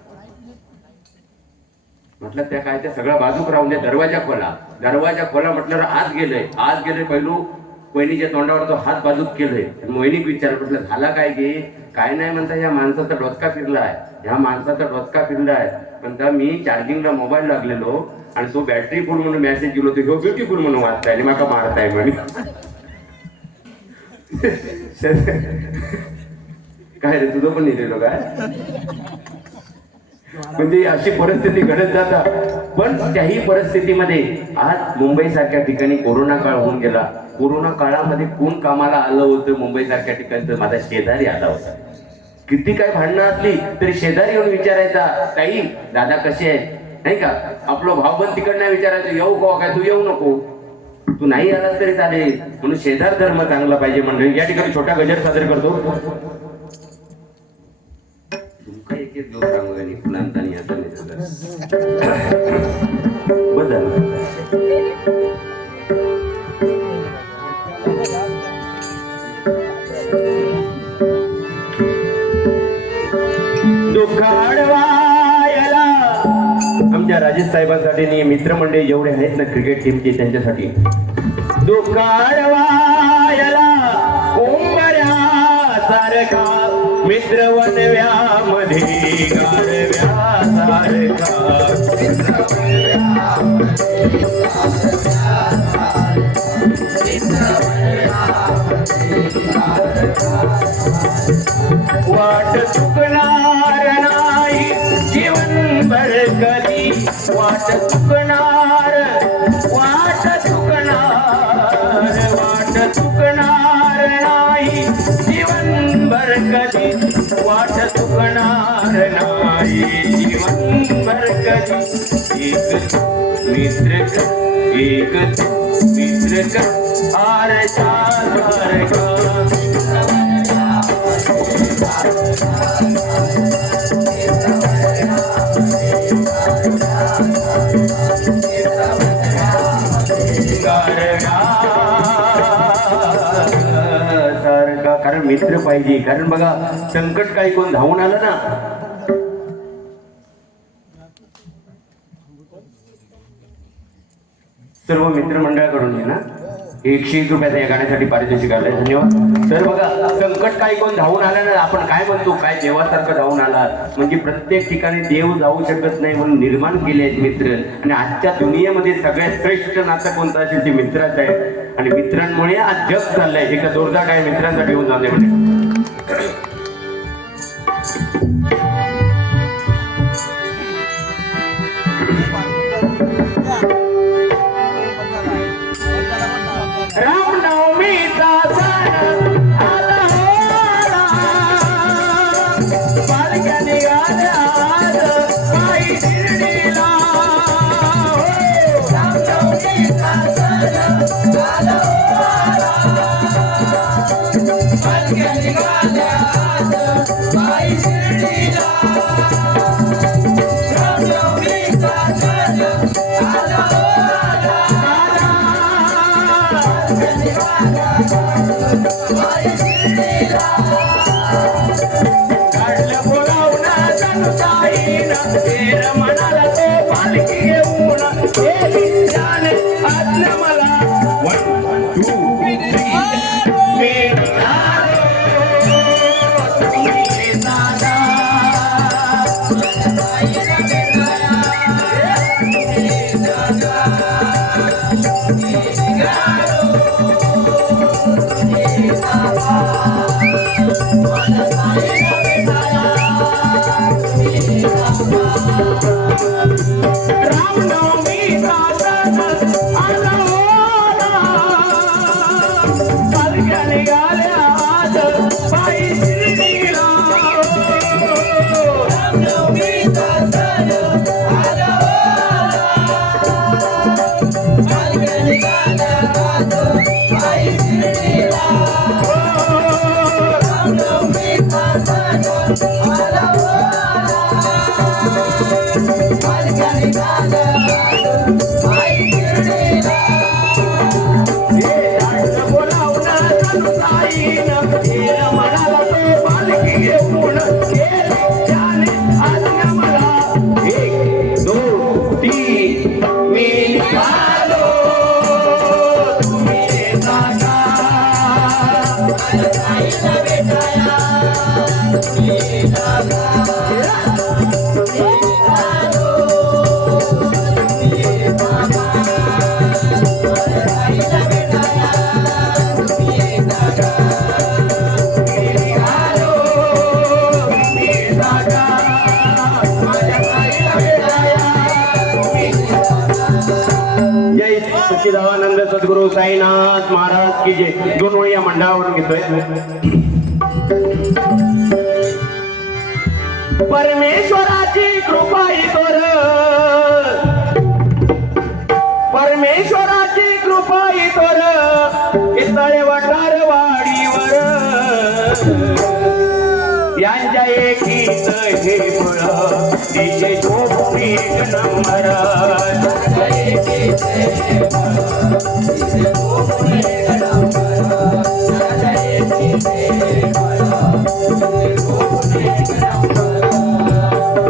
म्हटलं त्या काय, त्या सगळ्या बाजूक राहून द्या, दरवाजा खोला. म्हटलं आज गेलोय पहिलू वहिनीच्या तोंडावर तो हात बाजूक केलोय. वहिनीक विचार, म्हटलं झाला काय गे? काय नाही म्हणता, या माणसाचा डोचका फिरलाय. म्हणता मी चार्जिंगला मोबाईल लागलेलो आणि तो बॅटरी फुल म्हणून मेसेज गेलो होतो, ह्यो ब्युटीफुल म्हणून वाचताय आणि माका मारताय म्हणे. काय रे, तुझं पण लिहिलेलो काय? म्हणजे अशी परिस्थिती घडत जाता. पण त्याही परिस्थितीमध्ये आज मुंबई सारख्या ठिकाणी कोरोना काळ होऊन गेला. कोरोना काळामध्ये कोण कामाला आलं होतं मुंबई सारख्या ठिकाणी? माझा शेजारी आला होता. किती काय भांडणं असली तरी शेजारी येऊन विचारायचा, ताई दादा कसे आहेत, नाही का? आपलं भाव पण तिकडनं विचारायचं, येऊ का काय? तू येऊ नको, तू नाही आलास तरी चालेल. म्हणून शेजार धर्म चांगला पाहिजे. मंडळी, या ठिकाणी छोटा गजर साजरे करतो. तुमका एक दिवस सांगू आणि फुलांचा आणि आता बदल. आमच्या राजेश साहेबांसाठी आणि मित्रमंडळी जेवढे आहेत ना क्रिकेट टीमचे, त्यांच्यासाठी दुकाळवायला उंबऱ्यासारखा मित्र वनव्यामध्ये गारव्यासारखा वाट चुकणार नाही जीवन भर कधी, वाट चुकणार मित्र एक मित्र आरसा सारखा कारण मित्र पाहिजे. कारण बघा संकट काही कोण धावून आलं ना, सर्व मित्रमंडळाकडून आहे ना 101 रुपयाचा या गाण्यासाठी पारितोषिक आलंय. धन्यवाद. तर बघा संकट काही कोण धावून आलं ना, आपण काय म्हणतो काय देवासारखं धावून आला म्हणजे प्रत्येक ठिकाणी देव जाऊ शकत नाही म्हणून निर्माण केले आहेत मित्र. आणि आजच्या दुनियेमध्ये सगळ्यात श्रेष्ठ नातं कोणतं असेल ते मित्राचं आहे. आणि मित्रांमुळे आज जग चाललंय. एका जोरदार काय मित्रांसाठी येऊन जाणे म्हणजे रामनवमीचा सण आला होळा, पालख्या निघाल्या आज पायी शिर्डीला. रामनवमीचा सण आला होळा, पालख्या निघाल्या आज पायी शिर्डीला. रामनवमीचा सण आला होळा, काढलं बोलावणं जाणून तेर म्हणाला तो पालखी येऊन गेली जाणे आजनं मला 1 2 3 मी आलो तुम्ही दादा रामनवमीचा सण आला होळा, पालख्या निघाल्या आज पायी शिर्डीला. रामनवमीचा सण आला होळा, पालख्या निघाल्या आज पायी शिर्डीला. रामनवमीचा सण आला होळा, पालख्या निघाल्या पायी शिर्डीला. बोलावणं जाणून जाईन तेर म्हणाला तो पालखी येऊन गेली जाणे आजनं मला 1 2 3 मी निघालो तुम्ही दादा जाईन भेटाया तुम्ही दादा. जय सच्चिदानंद सद्गुरु साईनाथ महाराज की जय. 2 ओळी या मंडळावरून घेतोय. परमेश्वराची कृपा इतोर, परमेश्वराची कृपा इतोर इतळे वटार वाडीवर यांच्या एकीच हे फळ तिचे झोपून 1 नंबर.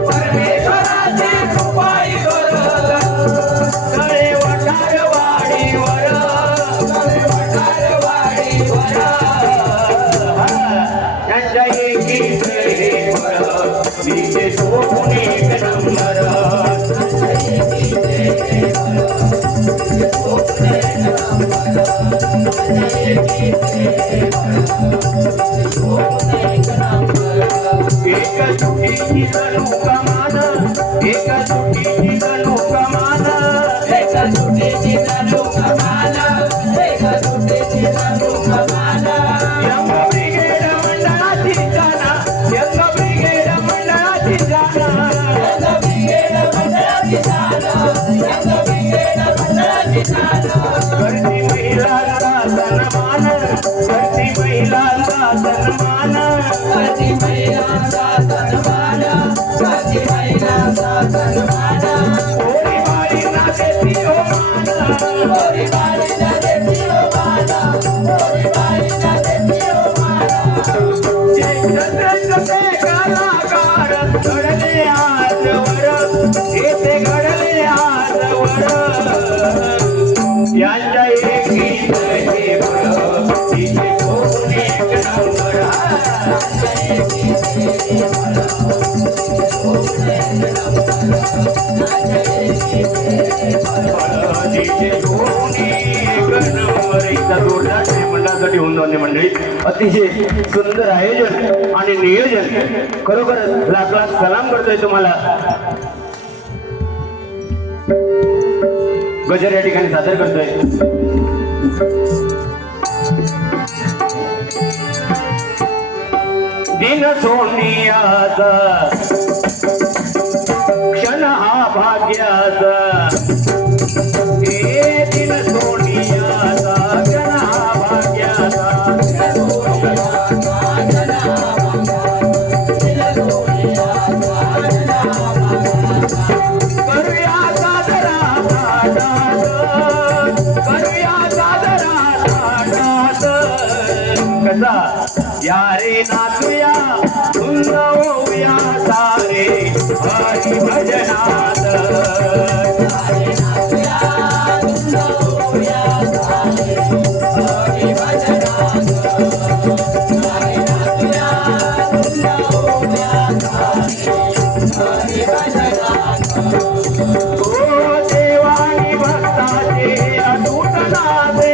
परमेश्वराची कृपा इतोर तळे वटार वाडीवर, वटार वाडीवर यांच्या एकीच हे फळ तिचे झोपून 1 नंबर. एका चुकीची जणू कमान, एका चुकीची जणू कमान, एका चुकीची जणू कमान, एका चुकीची जणू कमान. यंग ब्रिगेड मंडळाची जाना, यंग ब्रिगेड मंडळाची जाना, यंग ब्रिगेड मंडळाची जाना. करती महिलांचा सन्मान करती महिलांचा सन्मान होरी बाळींना देती हो मान जगते कलाकार घडले आजवर येथे घडले आजवर यांच्या एकीच हे बळ तिचे सोने एक नंबर तिचे सोने एक नंबर एकदा जोरदार श्रीमंडळासाठी होऊन जाणे मंडळी अतिशय सुंदर आयोजन आणि नियोजन खरोखर लाख लाख सलाम करतोय तुम्हाला गजर या ठिकाणी सादर करतोय दिन सोनियाचा क्षण हा भाग्याचा हे दिन सोनियाचा क्षण हा भाग्याचा करूया साजरा थाटात करूया साजरा थाटात कसा यारे नाचूया धुंद होऊया सारे हरी भजनात देवानी भक्ताचे अतूट नाते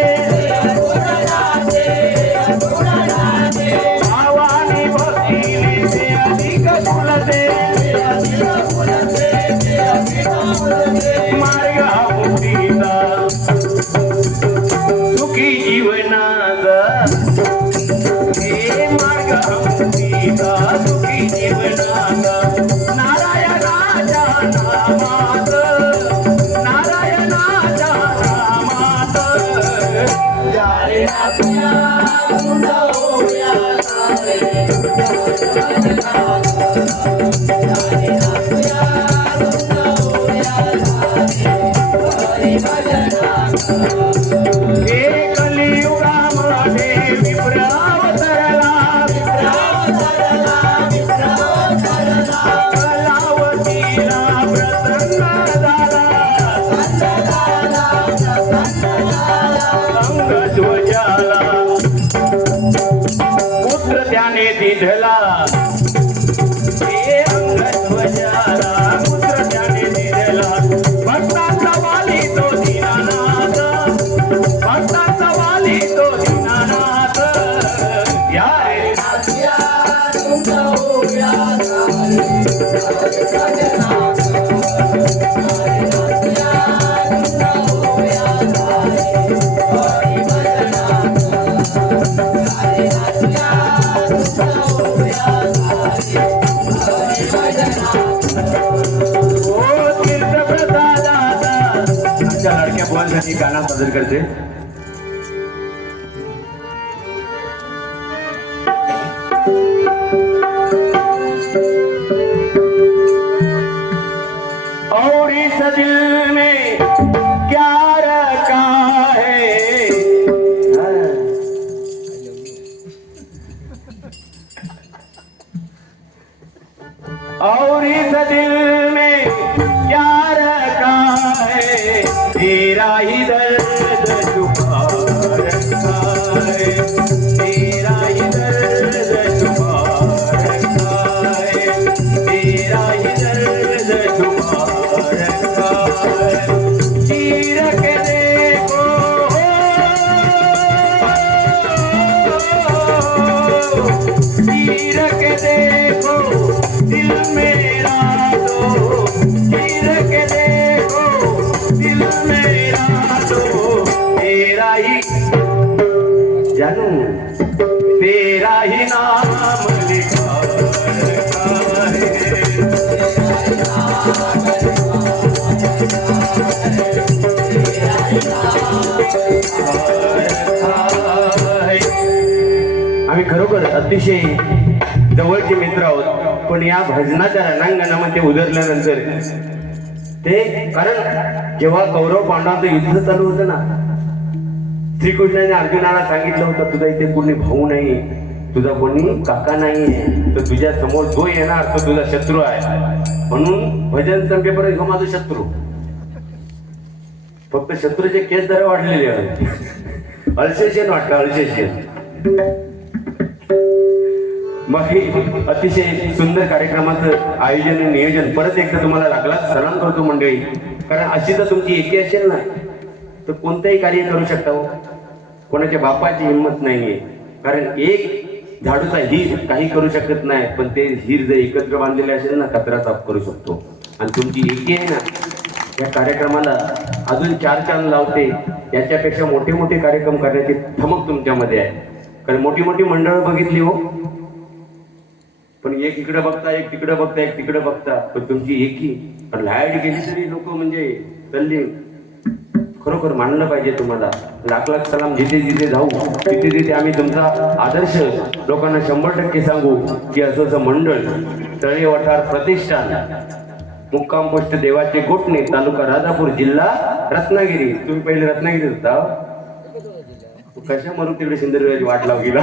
भावानी भक्तीने ते अधिक फुलते मार्ग हा मुक्तीचा सुखी जीवनाचा हे मार्ग हा मुक्तीचा सुखी जीवनाचा नारायणाच्या नामात नारायणाच्या नामात यारे नाचूया धुंद होऊया सारे हे कलियुगामध्ये विप्रावतरला कलावतीला प्रसन्न झाला अंगध्वजाला पुत्र त्याने दिधला हे अंगध्वजाला पुत्र त्याने दिधला भक्तांचा वाली तो दीनानाथ भक्तांचा वाली तो दीनानाथ या रे नाचूया धुंद होऊया लाडक्या बुवांसाठी गाणं सादर करते और इस दिल में क्या रखा है और इस दिल में क्या रखा है तेरा ही दर्द छुपा रखा है तेरा ही दर्द छुपा रखा है तेरा ही दर्द छुपा रखा है चीर के देखो चीर के देखो दिल मेरा तो चीर के देखो दिल मेरा तो तेरा ही जानू तेरा ही नाम लिखा रखा है आम्ही खरोखर अतिशय जवळचे मित्र आहोत, पण या भजनाच्या रणांगणामध्ये उतरल्यानंतर ते कारण जेव्हा कौरव पांडवांचं युद्ध चालू होतं ना, श्रीकृष्णाने अर्जुनाला सांगितलं होतं तुझा इथे कोणी भाऊ नाही, तुझा कोणी काका नाही, तर तुझ्या समोर जो येणार तो तुझा शत्रू आहे. म्हणून भजन संपेपर्यंत माझा शत्रू, फक्त शत्रूचे केस जरा वाढलेले आहेत. अल्सेशियन वाटतं, अल्सेशियन. मग हे अतिशय सुंदर कार्यक्रमाचं आयोजन आणि नियोजन परत एकदा तुम्हाला लागलाच सलाम करतो मंडळी. कारण अशी तर तुमची एकी असेल ना तर कोणतंही कार्य करू शकता हो. कोणाच्या बापाची हिंमत नाहीये, कारण एक झाडूचा हिर काही करू शकत नाही, पण ते हिर जर एकत्र बांधलेले असेल ना कचरा साफ करू शकतो. आणि तुमची एकी आहे ना या कार्यक्रमाला अजून चार चांद लावते. याच्यापेक्षा मोठे मोठे कार्यक्रम करण्याची धमक तुमच्यामध्ये आहे. कारण मोठी मोठी मंडळं बघितली हो, पण एक इकडे बघता, एक तिकडे बघता, एक तिकडे बघता, पण तुमची एकी. पण लाईट गेली तरी लोक म्हणजे चालली. खरोखर मानलं पाहिजे तुम्हाला. लाख लाख सलाम. जिथे जिथे जाऊ तिथे तिथे आम्ही तुमचा आदर्श लोकांना 100% सांगू की असं असं मंडळ तळे वठार प्रतिष्ठान, मुक्काम पोस्ट देवाचे गोठणे, तालुका राजापूर, जिल्हा रत्नागिरी. तुम्ही पहिले रत्नागिरीत होता, कशा मरू तिकडे सिंधुदुर्गाची वाट लावू गेला.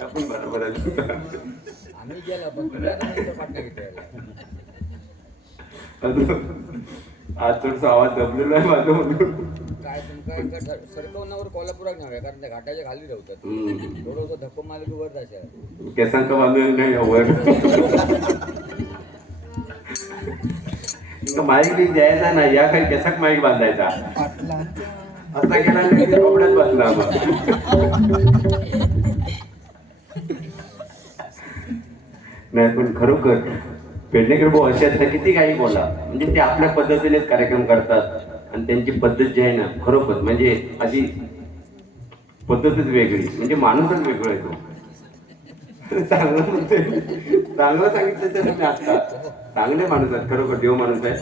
आपण बरोबर आम्ही गेला पण पाटणा घेतला. आज थोडसा आवाज दबलेला आहे माझं म्हणून. काय तुमका सरकवण्यावर कोल्हापुरात नव्हे, कारण त्या घाटाच्या खाली राहतात. थोडंसं धक्को मारलं की वर जायचं. केसांक बांधून नाही वर माईक द्यायचा नाही, या काही केसाक माईक बांधायचा. असा गेला कपड्यात बसला नाही. पण खरोखर पेडणेकर भाऊ असे आहेत किती काही बोला, म्हणजे ते आपल्या पद्धतीनेच कार्यक्रम करतात आणि त्यांची पद्धत जी आहे ना खरोखर म्हणजे अशी पद्धतच वेगळी, म्हणजे माणूसच वेगळा आहे तो. चांगलं म्हणते, चांगलं सांगितलं तर तुम्ही आता चांगले माणूस आहेत, खरोखर देव माणूस आहे.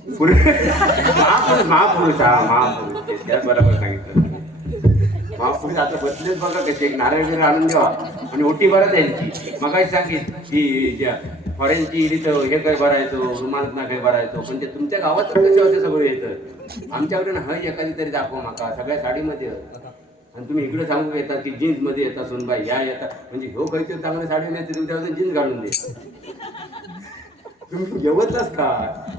महापुरुष, महापुरुष, हा महापुरुष, त्याच बरोबर सांगितलं. महापुरुष आता बसलेच बघा कसे, एक नारळ वगैरे आणून द्यावा आणि ओटी भरा त्यांची. मग काय सांगित की फॉरेनची तिथं हे काय भरायचो, रुमालात ना काय भरायचो, पण ते तुमच्या गावातच कसे होते सगळं येतं. आमच्याकडे ना हय एखादी तरी दाखवा माका, सगळ्या साडीमध्ये आणि तुम्ही इकडे सांगू येतात की जीन्स मध्ये येतात सोनबाई या येतात, म्हणजे हो काही चांगल्या साडी नाही तुम्ही त्यावर जीन्स घालून दे. तुम्ही जेवतच का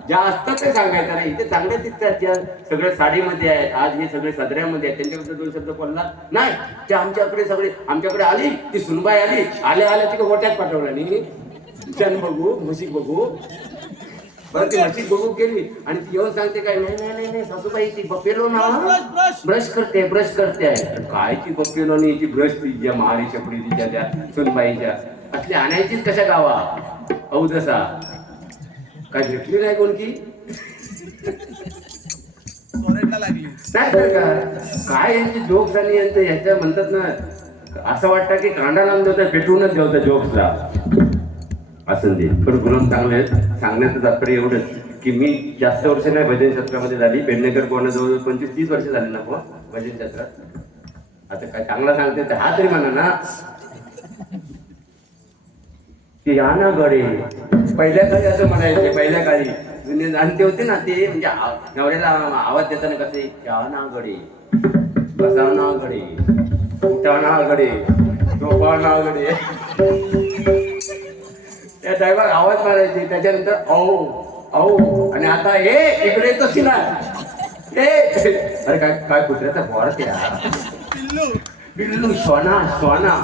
ज्या असतात ते सांगायचं नाही. इथे चांगल्या दिसतात ज्या सगळ्या साडीमध्ये आहेत, आज हे सगळे सदऱ्यामध्ये आहेत, त्यांच्याकडे दोन शब्द बोलला नाही. ते आमच्याकडे सगळे आमच्याकडे आली ती सुनबाई आली, आल्या तिकडे गोट्यात पाठवलं आणि क्षण बघू म्हशी बघू, बरं ती म्हशी बघू केली आणि ती येऊन सांगते काय नाही नाही नाही नाही सासूबाई ती बपेलो ना ब्रश करते आहे. काय ती बपेलो नाही ती ब्रश तिच्या महारी शपडी तिच्या त्या सुनबाईच्या असली आणायचीच कशा गावा औदसा काय भेटली नाही कोणती नाही तर काय यांची जोक्स आणि यांचं ह्याच्या म्हणतात ना असं वाटतं की कांडा लावून देवता पेटवूनच देवता जोक्सला असं दे. पण गुलाम चांगले आहेत. सांगण्याचं तात्पर्य एवढंच की मी जास्त वर्ष नाही भजन क्षेत्रामध्ये झाली. पेडणेकर कोणा जवळ 25-30 वर्ष झाली ना पण भजन क्षेत्रात. आता काय चांगला सांगते तर हा तरी म्हणा ना की या ना गडे पहिल्या काळी असं म्हणायचे. पहिल्या काळी जुने जाणते होते ना ते म्हणजे नवऱ्याला आवाज देताना कसे या ना गडे बसा ना गडे उठा ना गडे झोपा ना गडे त्या ड्रायव्हर आवाज मारायचे. त्याच्यानंतर औ आणि आता हे इकडे येतोच ना ए अरे काय काय कुत्र्याचा बोर त्या पिल्लू सोना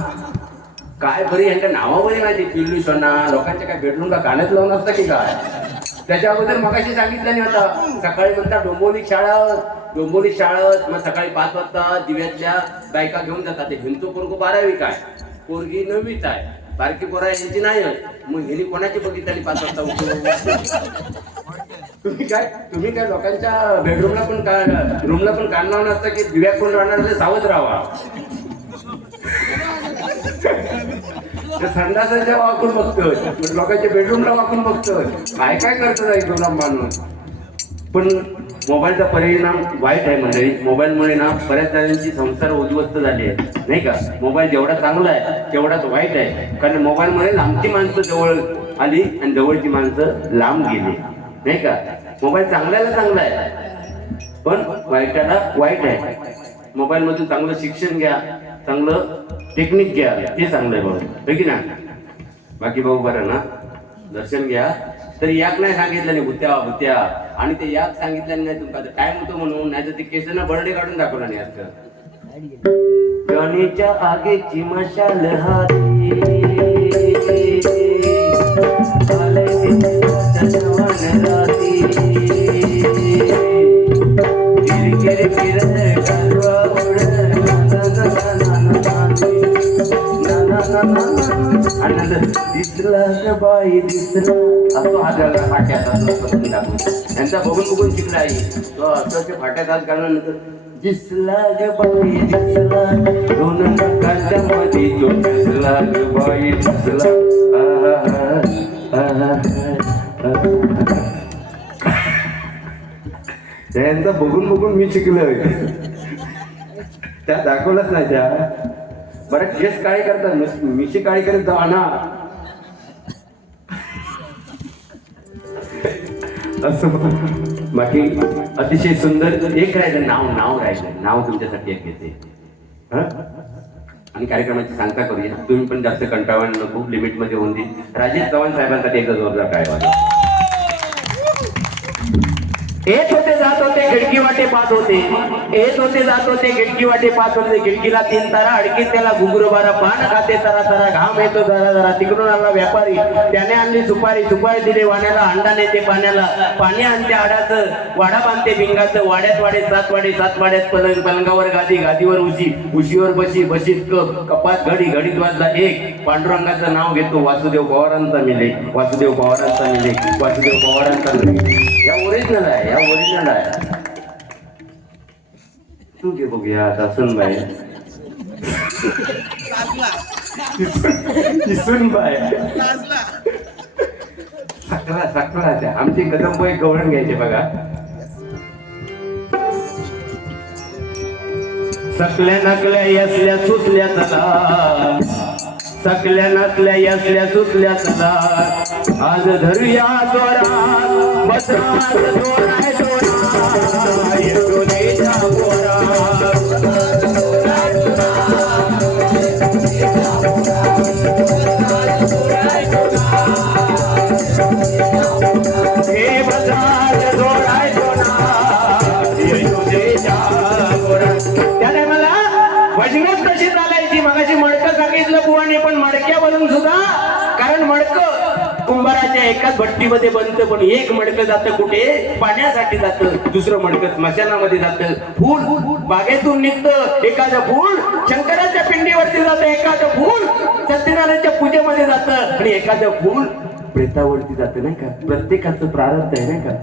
काय बरी यांच्या नावावरही नाही पिल्लू सोना. लोकांच्या काय बेडरूम का कानात लावून असतं की काय. त्याच्या अगोदर मगाशी सांगितलं नाही आता सकाळी म्हणता डोंबोली शाळा मग सकाळी 5 वाजता दिव्यातल्या बायका घेऊन जातात. हिंदू पोरगो 12वी काय पोरगी 9वीत आहे. बारकी पोरा यांची नाही मग हिने कोणाची बघितली 5 वाजता उठून. तुम्ही काय लोकांच्या बेडरूमला पण रूमला पण कान लावून असतं की दिव्यात कोण राहणार सावध राहावा. तर संडासाच्या वाकून बघतोय, लोकांच्या बेडरूमला वाकून बघतोय, काय काय करतो एक दोन माणूस. पण मोबाईलचा परिणाम वाईट आहे मंडळी. मोबाईलमुळे ना बऱ्याच जणांची संसार उद्ध्वस्त झाली आहे, नाही का. मोबाईल जेवढा चांगला आहे तेवढाच वाईट आहे. कारण मोबाईलमुळे लांबची माणसं जवळ आली आणि जवळची माणसं लांब गेली, नाही का. मोबाईल चांगल्याला चांगला आहे पण वाईटाला वाईट आहे. मोबाईल मधून चांगलं शिक्षण घ्या, चांगलं टेक्निक घ्या, ते चांगलं आहे भाऊ, है की ना. बाकी भाऊ बरं ना, दर्शन घ्या. तरी याक नाही सांगितलं नाही भुत्या आणि ते याक सांगितलं नाही तुमचा टाइम होतो म्हणून, नाही तर ते केसांना बर्डे काढून दाखवला नाही असतं. जॉनीच्या आगेची मशाल हाती दिसला बाई दिसला असतो हात त्यांचा बघून शिकला आई तो असं ते फाट्यात हात घालून दिसला ग बाई दिसला दोन नकाच्या मध्ये जो दिसला ग बाई दिसला. त्यांचा बघून मी शिकलोय, त्या दाखवलंच नाही. त्या बरं केस काळी करतात, मिशी काळी करत जावा ना असं. बाकी अतिशय सुंदर एक राहिलं नाव राहिलं, नाव तुमच्यासाठी एक घेते आणि कार्यक्रमाची सांगता करूया. तुम्ही पण जास्त कंटाळा नको, लिमिट मध्ये होऊन देईल. राजेश चव्हाण साहेबांसाठी एकदा जोरदार काय वाजवा. येत होते जात होते खिडकी वाटे पाहत होते, येत होते जात होते खिडकी वाटे पाहत होते. खिडकीला 3 तारा अडकीत त्याला घुंगरू बारा, पान खाते तरा घाम येतो जरा. तिकडून आला व्यापारी, त्याने आणली सुपारी दिले वाण्याला, अंडा नेते पाण्याला, पाणी आणते आडाचं, वाडा बांधते भिंगाचं. वाड्यात वाडे 7 वाड्यात पलंग, पलंगावर गादीवर उशीवर बशीत कपात घडीत वाजला 1. पांडुरंगाचं नाव घेतो, वासुदेव पवारांचा मिले. या ओरिजिनल आहे. तू घे बघूया आता सुनबाई साखरा त्या आमची कदमबाई गवळण घ्यायचे बघा. सकल्या नकल्या यसल्या सुचल्या चला, सकल्या नकल्या यसल्या सुचल्या चला. आज धरूया जोरात बसरात जोराय जोरा येतो देजा गोरा. हे बसरात जोराय जोरा येतो देजा गोरा. त्याने मला वजनच कशी चालायची मगाशी मडकं सांगितलं बुवाने, पण मडक्यावरून सुद्धा, कारण मडकं कुंभाराच्या एकाच भट्टीमध्ये बनतं, पण एक मडकं जातं कुठे, पाण्यासाठी जातं. दुसरं मडकं स्मशानामध्ये जातं. फूल बागेतून निघतं, एखादं फूल शंकराच्या पिंडीवरती जातं, एखादं फूल सत्यनारायणच्या पूजेमध्ये जातं आणि एखादं फूल प्रेतावरती जातं, नाही का. प्रत्येकाचं प्रारब्ध आहे, नाही का.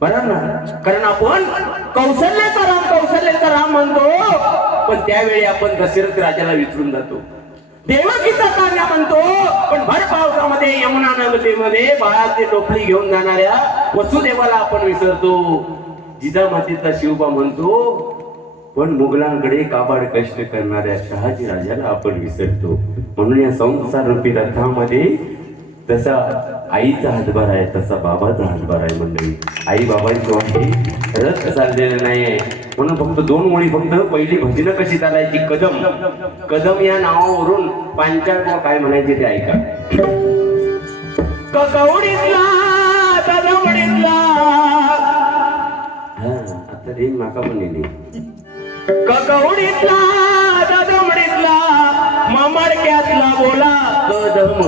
बरोबर ना. कारण आपण कौशल्याचा राम म्हणतो, पण त्यावेळी आपण दशरथ राजाला विसरून जातो. देवकीचा कान्या म्हणतो, पण भर पावसामध्ये यमुना नदीमध्ये बाळाची टोपली घेऊन जाणाऱ्या वसुदेवाला आपण विसरतो. जिजामातीचा शिवबा म्हणतो, पण मुघलांकडे काबाड कष्ट करणाऱ्या शहाजी राजाला आपण विसरतो. म्हणून या संसार रूपी रथामध्ये जसा आईचा हातभार आहे तसा बाबाचा हातभार आहे मंडळी. आई बाबांची रथ चाललेलं नाहीये. म्हणून फक्त 2 ओळी, फक्त पहिली भजनं कशी चालायची, कदम या नावावरून पांचाळ काय म्हणायचे ते ऐका. ककवडीतला कदमडीतला, आता रेंज माका पण नेली. ककवडीतला कदमडीतला ममडक्यातला बोला कदम.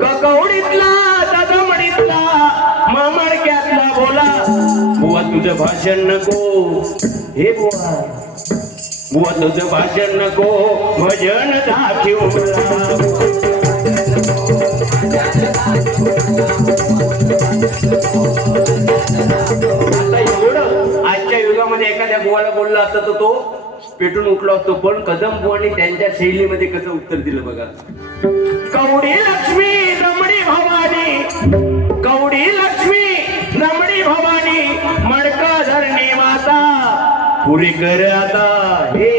ककवडीतला कदमडीतला ममडक्यातला बोला. बुवा तुझं भाषण नको, हे बुवा तुझं भाषण नको, भजन दाखव आता एवढं आजच्या युगामध्ये एखाद्या त्या बुवाला बोलला असता तर तो पेटून उठला असतो. पण कदम बुवांनी त्यांच्या शैलीमध्ये कसं उत्तर दिलं बघा. कवडी लक्ष्मी रमणी भवानी, कवडी लक्ष्मी रमणी भवानी, मडका धरणी माता, पुरे कर आता हे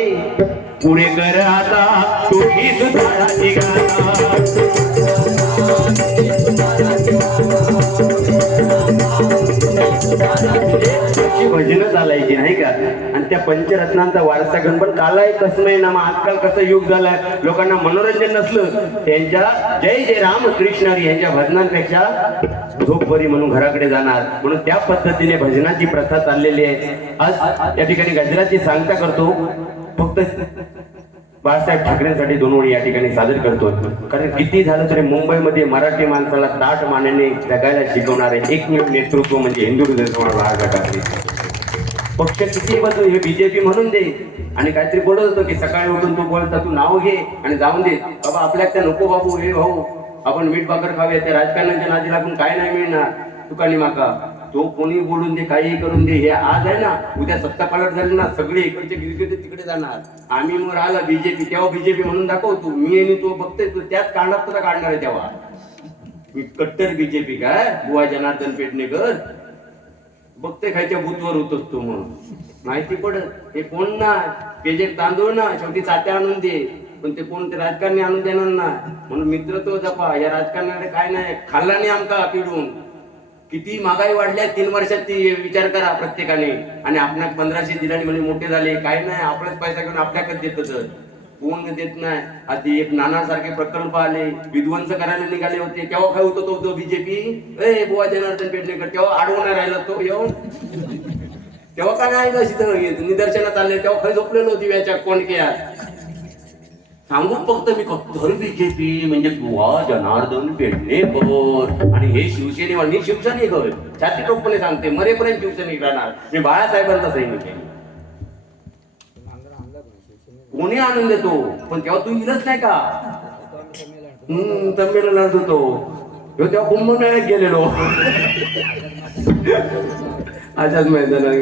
पुरे कर आता तुझी सुधाराची गाथा. भजन चालायची नाही का. आणि त्या पंचरत्नांचा वारसा घेऊन पण कालाय कसमय ना. आजकाल कसं युग झालाय, लोकांना मनोरंजन नसलं त्यांच्या जय जय राम कृष्ण हरी यांच्या भजनांपेक्षा झोपवरी म्हणून घराकडे जाणार. म्हणून त्या पद्धतीने भजनाची प्रथा चाललेली आहे. आज या ठिकाणी गजराची सांगता करतो. फक्त बाळासाहेब ठाकरेंसाठी 2 ओळी या ठिकाणी सादर करतो. कारण किती झालं तरी मुंबईमध्ये मराठी माणसाला ताट मानेने जगायला शिकवणारे एकमेव नेतृत्व म्हणजे हिंदू हृदय समाज बाळासाहेब ठाकरे. पक्ष किती बदलू, हे बीजेपी म्हणून दे. आणि काहीतरी बोलत होतो की सकाळी उठून तू बोलता, तू नाव घे आणि जाऊन दे बाबा. आपल्या त्या नको बाबू, हे भाऊ आपण मीठ भाकर खाऊया, त्या राजकारणाच्या नादी लागून काय नाही मिळणार तुकानी माका. तो कोणी बोलून दे, काही करून दे, हे आज आहे ना, उद्या सत्ता पालट झाली ना, सगळे इकडचे गिरगे तिकडे जाणार. आम्ही मग राहिला बीजेपी, तेव्हा बीजेपी म्हणून दाखवतो मी आणि तो बघतोय, तू त्याच कांडात तुला काढणार आहे. तेव्हा मी कट्टर बीजेपी काय बुवा जनार्दन पेडणेकर बघते खायच्या बूथवर होत असतो म्हणून माहिती पडत. हे कोण ना पेजे तांदूळ ना शेवटी चाट्या आणून दे, पण ते कोण ते राजकारणी आणून देणार ना. म्हणून मित्रत्व जपा. या राजकारणाकडे काय नाही, खाल्ला नाही आमका पिढून. किती महागाई वाढल्या 3 वर्षात ती विचार करा प्रत्येकाने. आणि आपणाक 1500 दिलानी म्हणजे मोठे झाले, काय नाही आपलाच पैसा घेऊन आपल्याकडे देत तर कोण देत नाही. आता एक नानासारखे प्रकल्प आले, विध्वंस करायला निघाले होते, तेव्हा काय होतो तो बीजेपी ए बुवा जनार्दन पेडणेकर तेव्हा अडवणार राहिला तो येऊन. तेव्हा काय नाही अशी निदर्शनात आले, तेव्हा खरी झोपलेलो दिव्याच्या कोणक्यात. सांगू फक्त मी कट्टर बीजेपी म्हणजे बुवा जनार्दन पेडणेकर आणि हे शिवसेनेवाली शिवसैनिक छाती टोकपणे सांगते, मरेपर्यंत शिवसैनिक राहणार. मी बाळासाहेबांचा सैनिक आहे. कोणी आनंद देतो, पण तेव्हा तू इलच नाही का. संमेलनात होतो तेव्हा कुंभमेळ्यात गेलेलो. अशाच मैदानात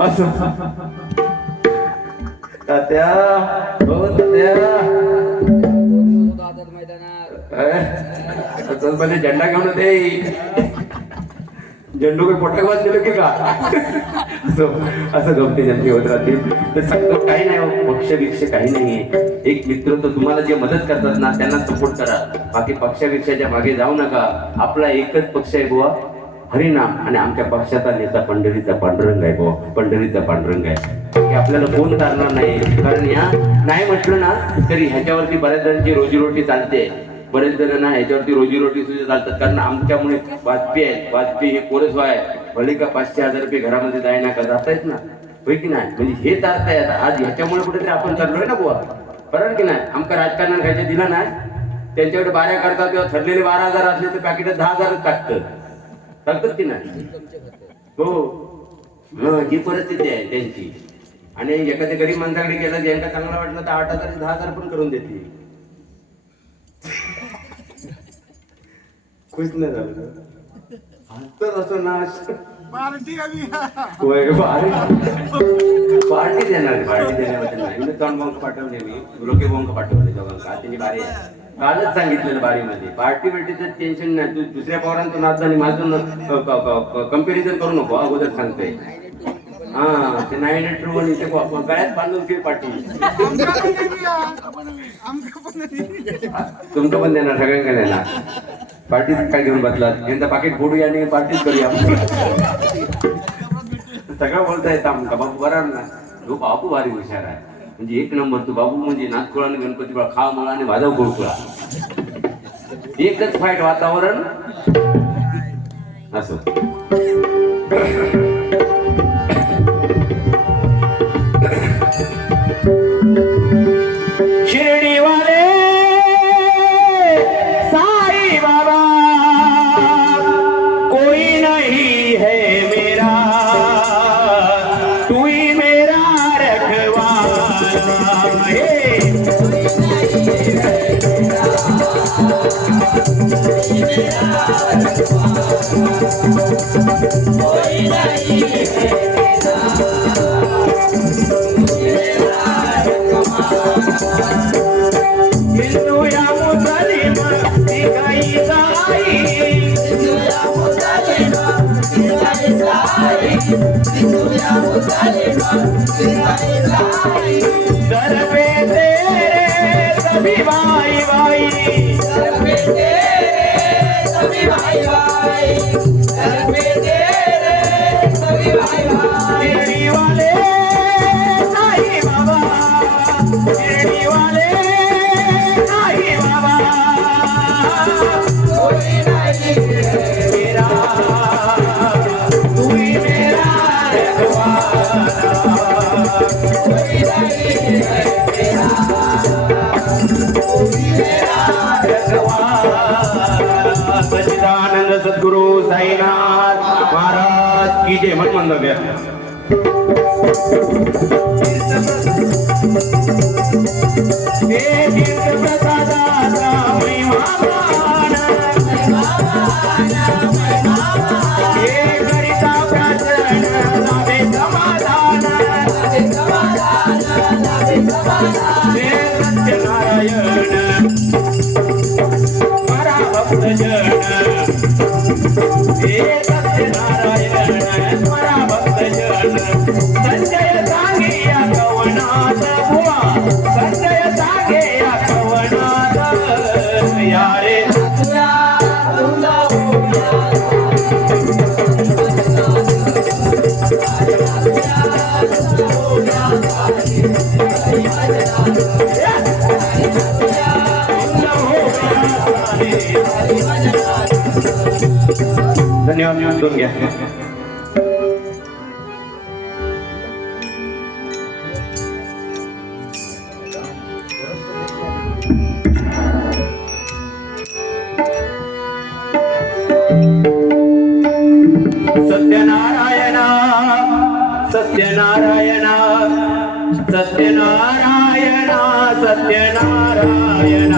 असं तात्या हो तात्या मैदानात झेंडा घेऊन होते. झेंडू काही पोटाकवाद दिलं की का असं गमती जमती होत राहतील. तर सांगतो काही नाही, पक्षविक्ष काही नाहीये. एक मित्र तर तुम्हाला जे मदत करतात ना त्यांना सपोर्ट करा. बाकी पक्षविक्षाच्या मागे जाऊ नका. आपला एकच पक्ष आहे बुवा हरिनाम. आणि आमच्या पक्षाचा नेता पंढरीचा पांडुरंग आहे बुवा, पंढरीचा पांडुरंग आहे. हे आपल्याला कोण करणार नाही. कारण या नाही म्हटलं ना तरी ह्याच्यावरती बऱ्याच जणांची रोजीरोटी चालते. बरेच जण ना ह्याच्यावरती रोजीरोटी सुद्धा चालतात. कारण आमच्यामुळे वाजपेयी आहेत. वाजपेयी हे कोरस आहे भले का 500,000 रुपये घरामध्ये जायना का जातायत ना, होय की नाही. म्हणजे हे चालतंय आज ह्याच्यामुळे कुठेतरी आपण चाललोय ना बुवा. बरोबर की नाही. आमका राजकारणात खायच्या दिला नाही, त्यांच्याकडे 12 करतात किंवा ठरलेले 12,000 असले तर पॅकेटात 10,000 टाकतात की नाही. हो ही परिस्थिती आहे त्यांची. आणि एखाद्या गरीब माणसाकडे गेलं ज्यांना चांगला वाटलं तर 8,000 10,000 पण करून देते. खुश नाही झालं तर असं नाश पार्टी देणार. पार्टी देण्याबद्दल नाही. 3 बंक पाठवले मी, रोके बंक पाठवले दोघांना. त्यांची बारी आहे. कालच सांगितलेलं बारीमध्ये पार्टी बिर्टीचं टेन्शन नाही. तू दुसऱ्या पवारांचं नाच आणि माझं कंपॅरिझन करू नको. अगोदर सांगतोय हा ते 981 इथे गळ्यात बांधून फिर पार्टी तुमचं पण देणार, सगळ्यांना देणार. पार्टीत काय घेऊन बसलात यांचं पाकिट फोडूया आणि पार्टीच करूया. सगळं बोलता येतं आमका. बाबू बरा ना, तो बाबू भारी हुशार आहे. म्हणजे 1 नंबर. तू बाबू म्हणजे नाथखोळा आणि गणपती बाळा खा मला आणि वाजव गोळखोळा एकच फाईट वातावरण असं. शिर्डीवाले साई बाबा कोई नहीं है मेरा, तू ही मेरा रखवाला है. कोई नहीं है मेरा दर पे तेरे सभी भाई भाई शिरडी वाले साई बाबा शिरडी वाले साई बाबा मेरा तू ही मेरा सच्चिदानंद सद्गुरु साईनाथ महाराज की जय. मन मंद गया प्रसादाचा महिमा हे करिता प्रार्थना लाभे समाधान हे सत्यनारायण परा भक्त जन हे सत्यनारायण परा भक्त जन संजय सांगे या कवनात बुवा संजय सांगे या कवनात यारे धन्यवाद. दोन घ्या. सत्यनारायण सत्यनारायण सत्यनारायण सत्यनारायण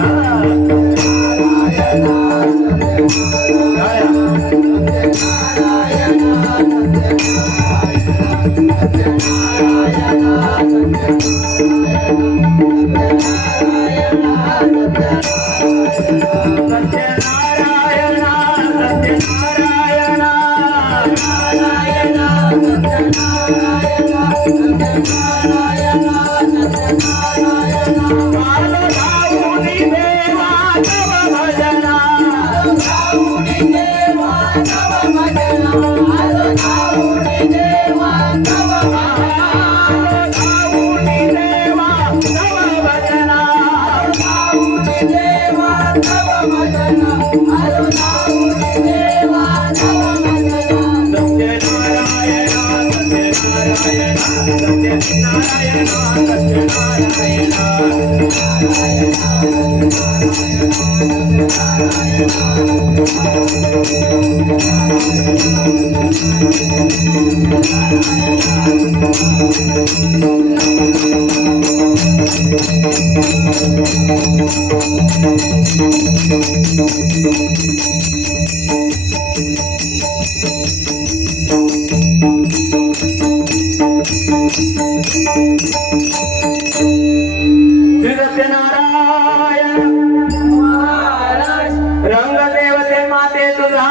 रंगदेवते माते तुझा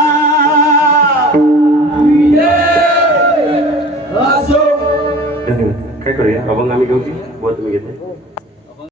काय करूया अभंग आम्ही घेऊ की व तुम्ही घेते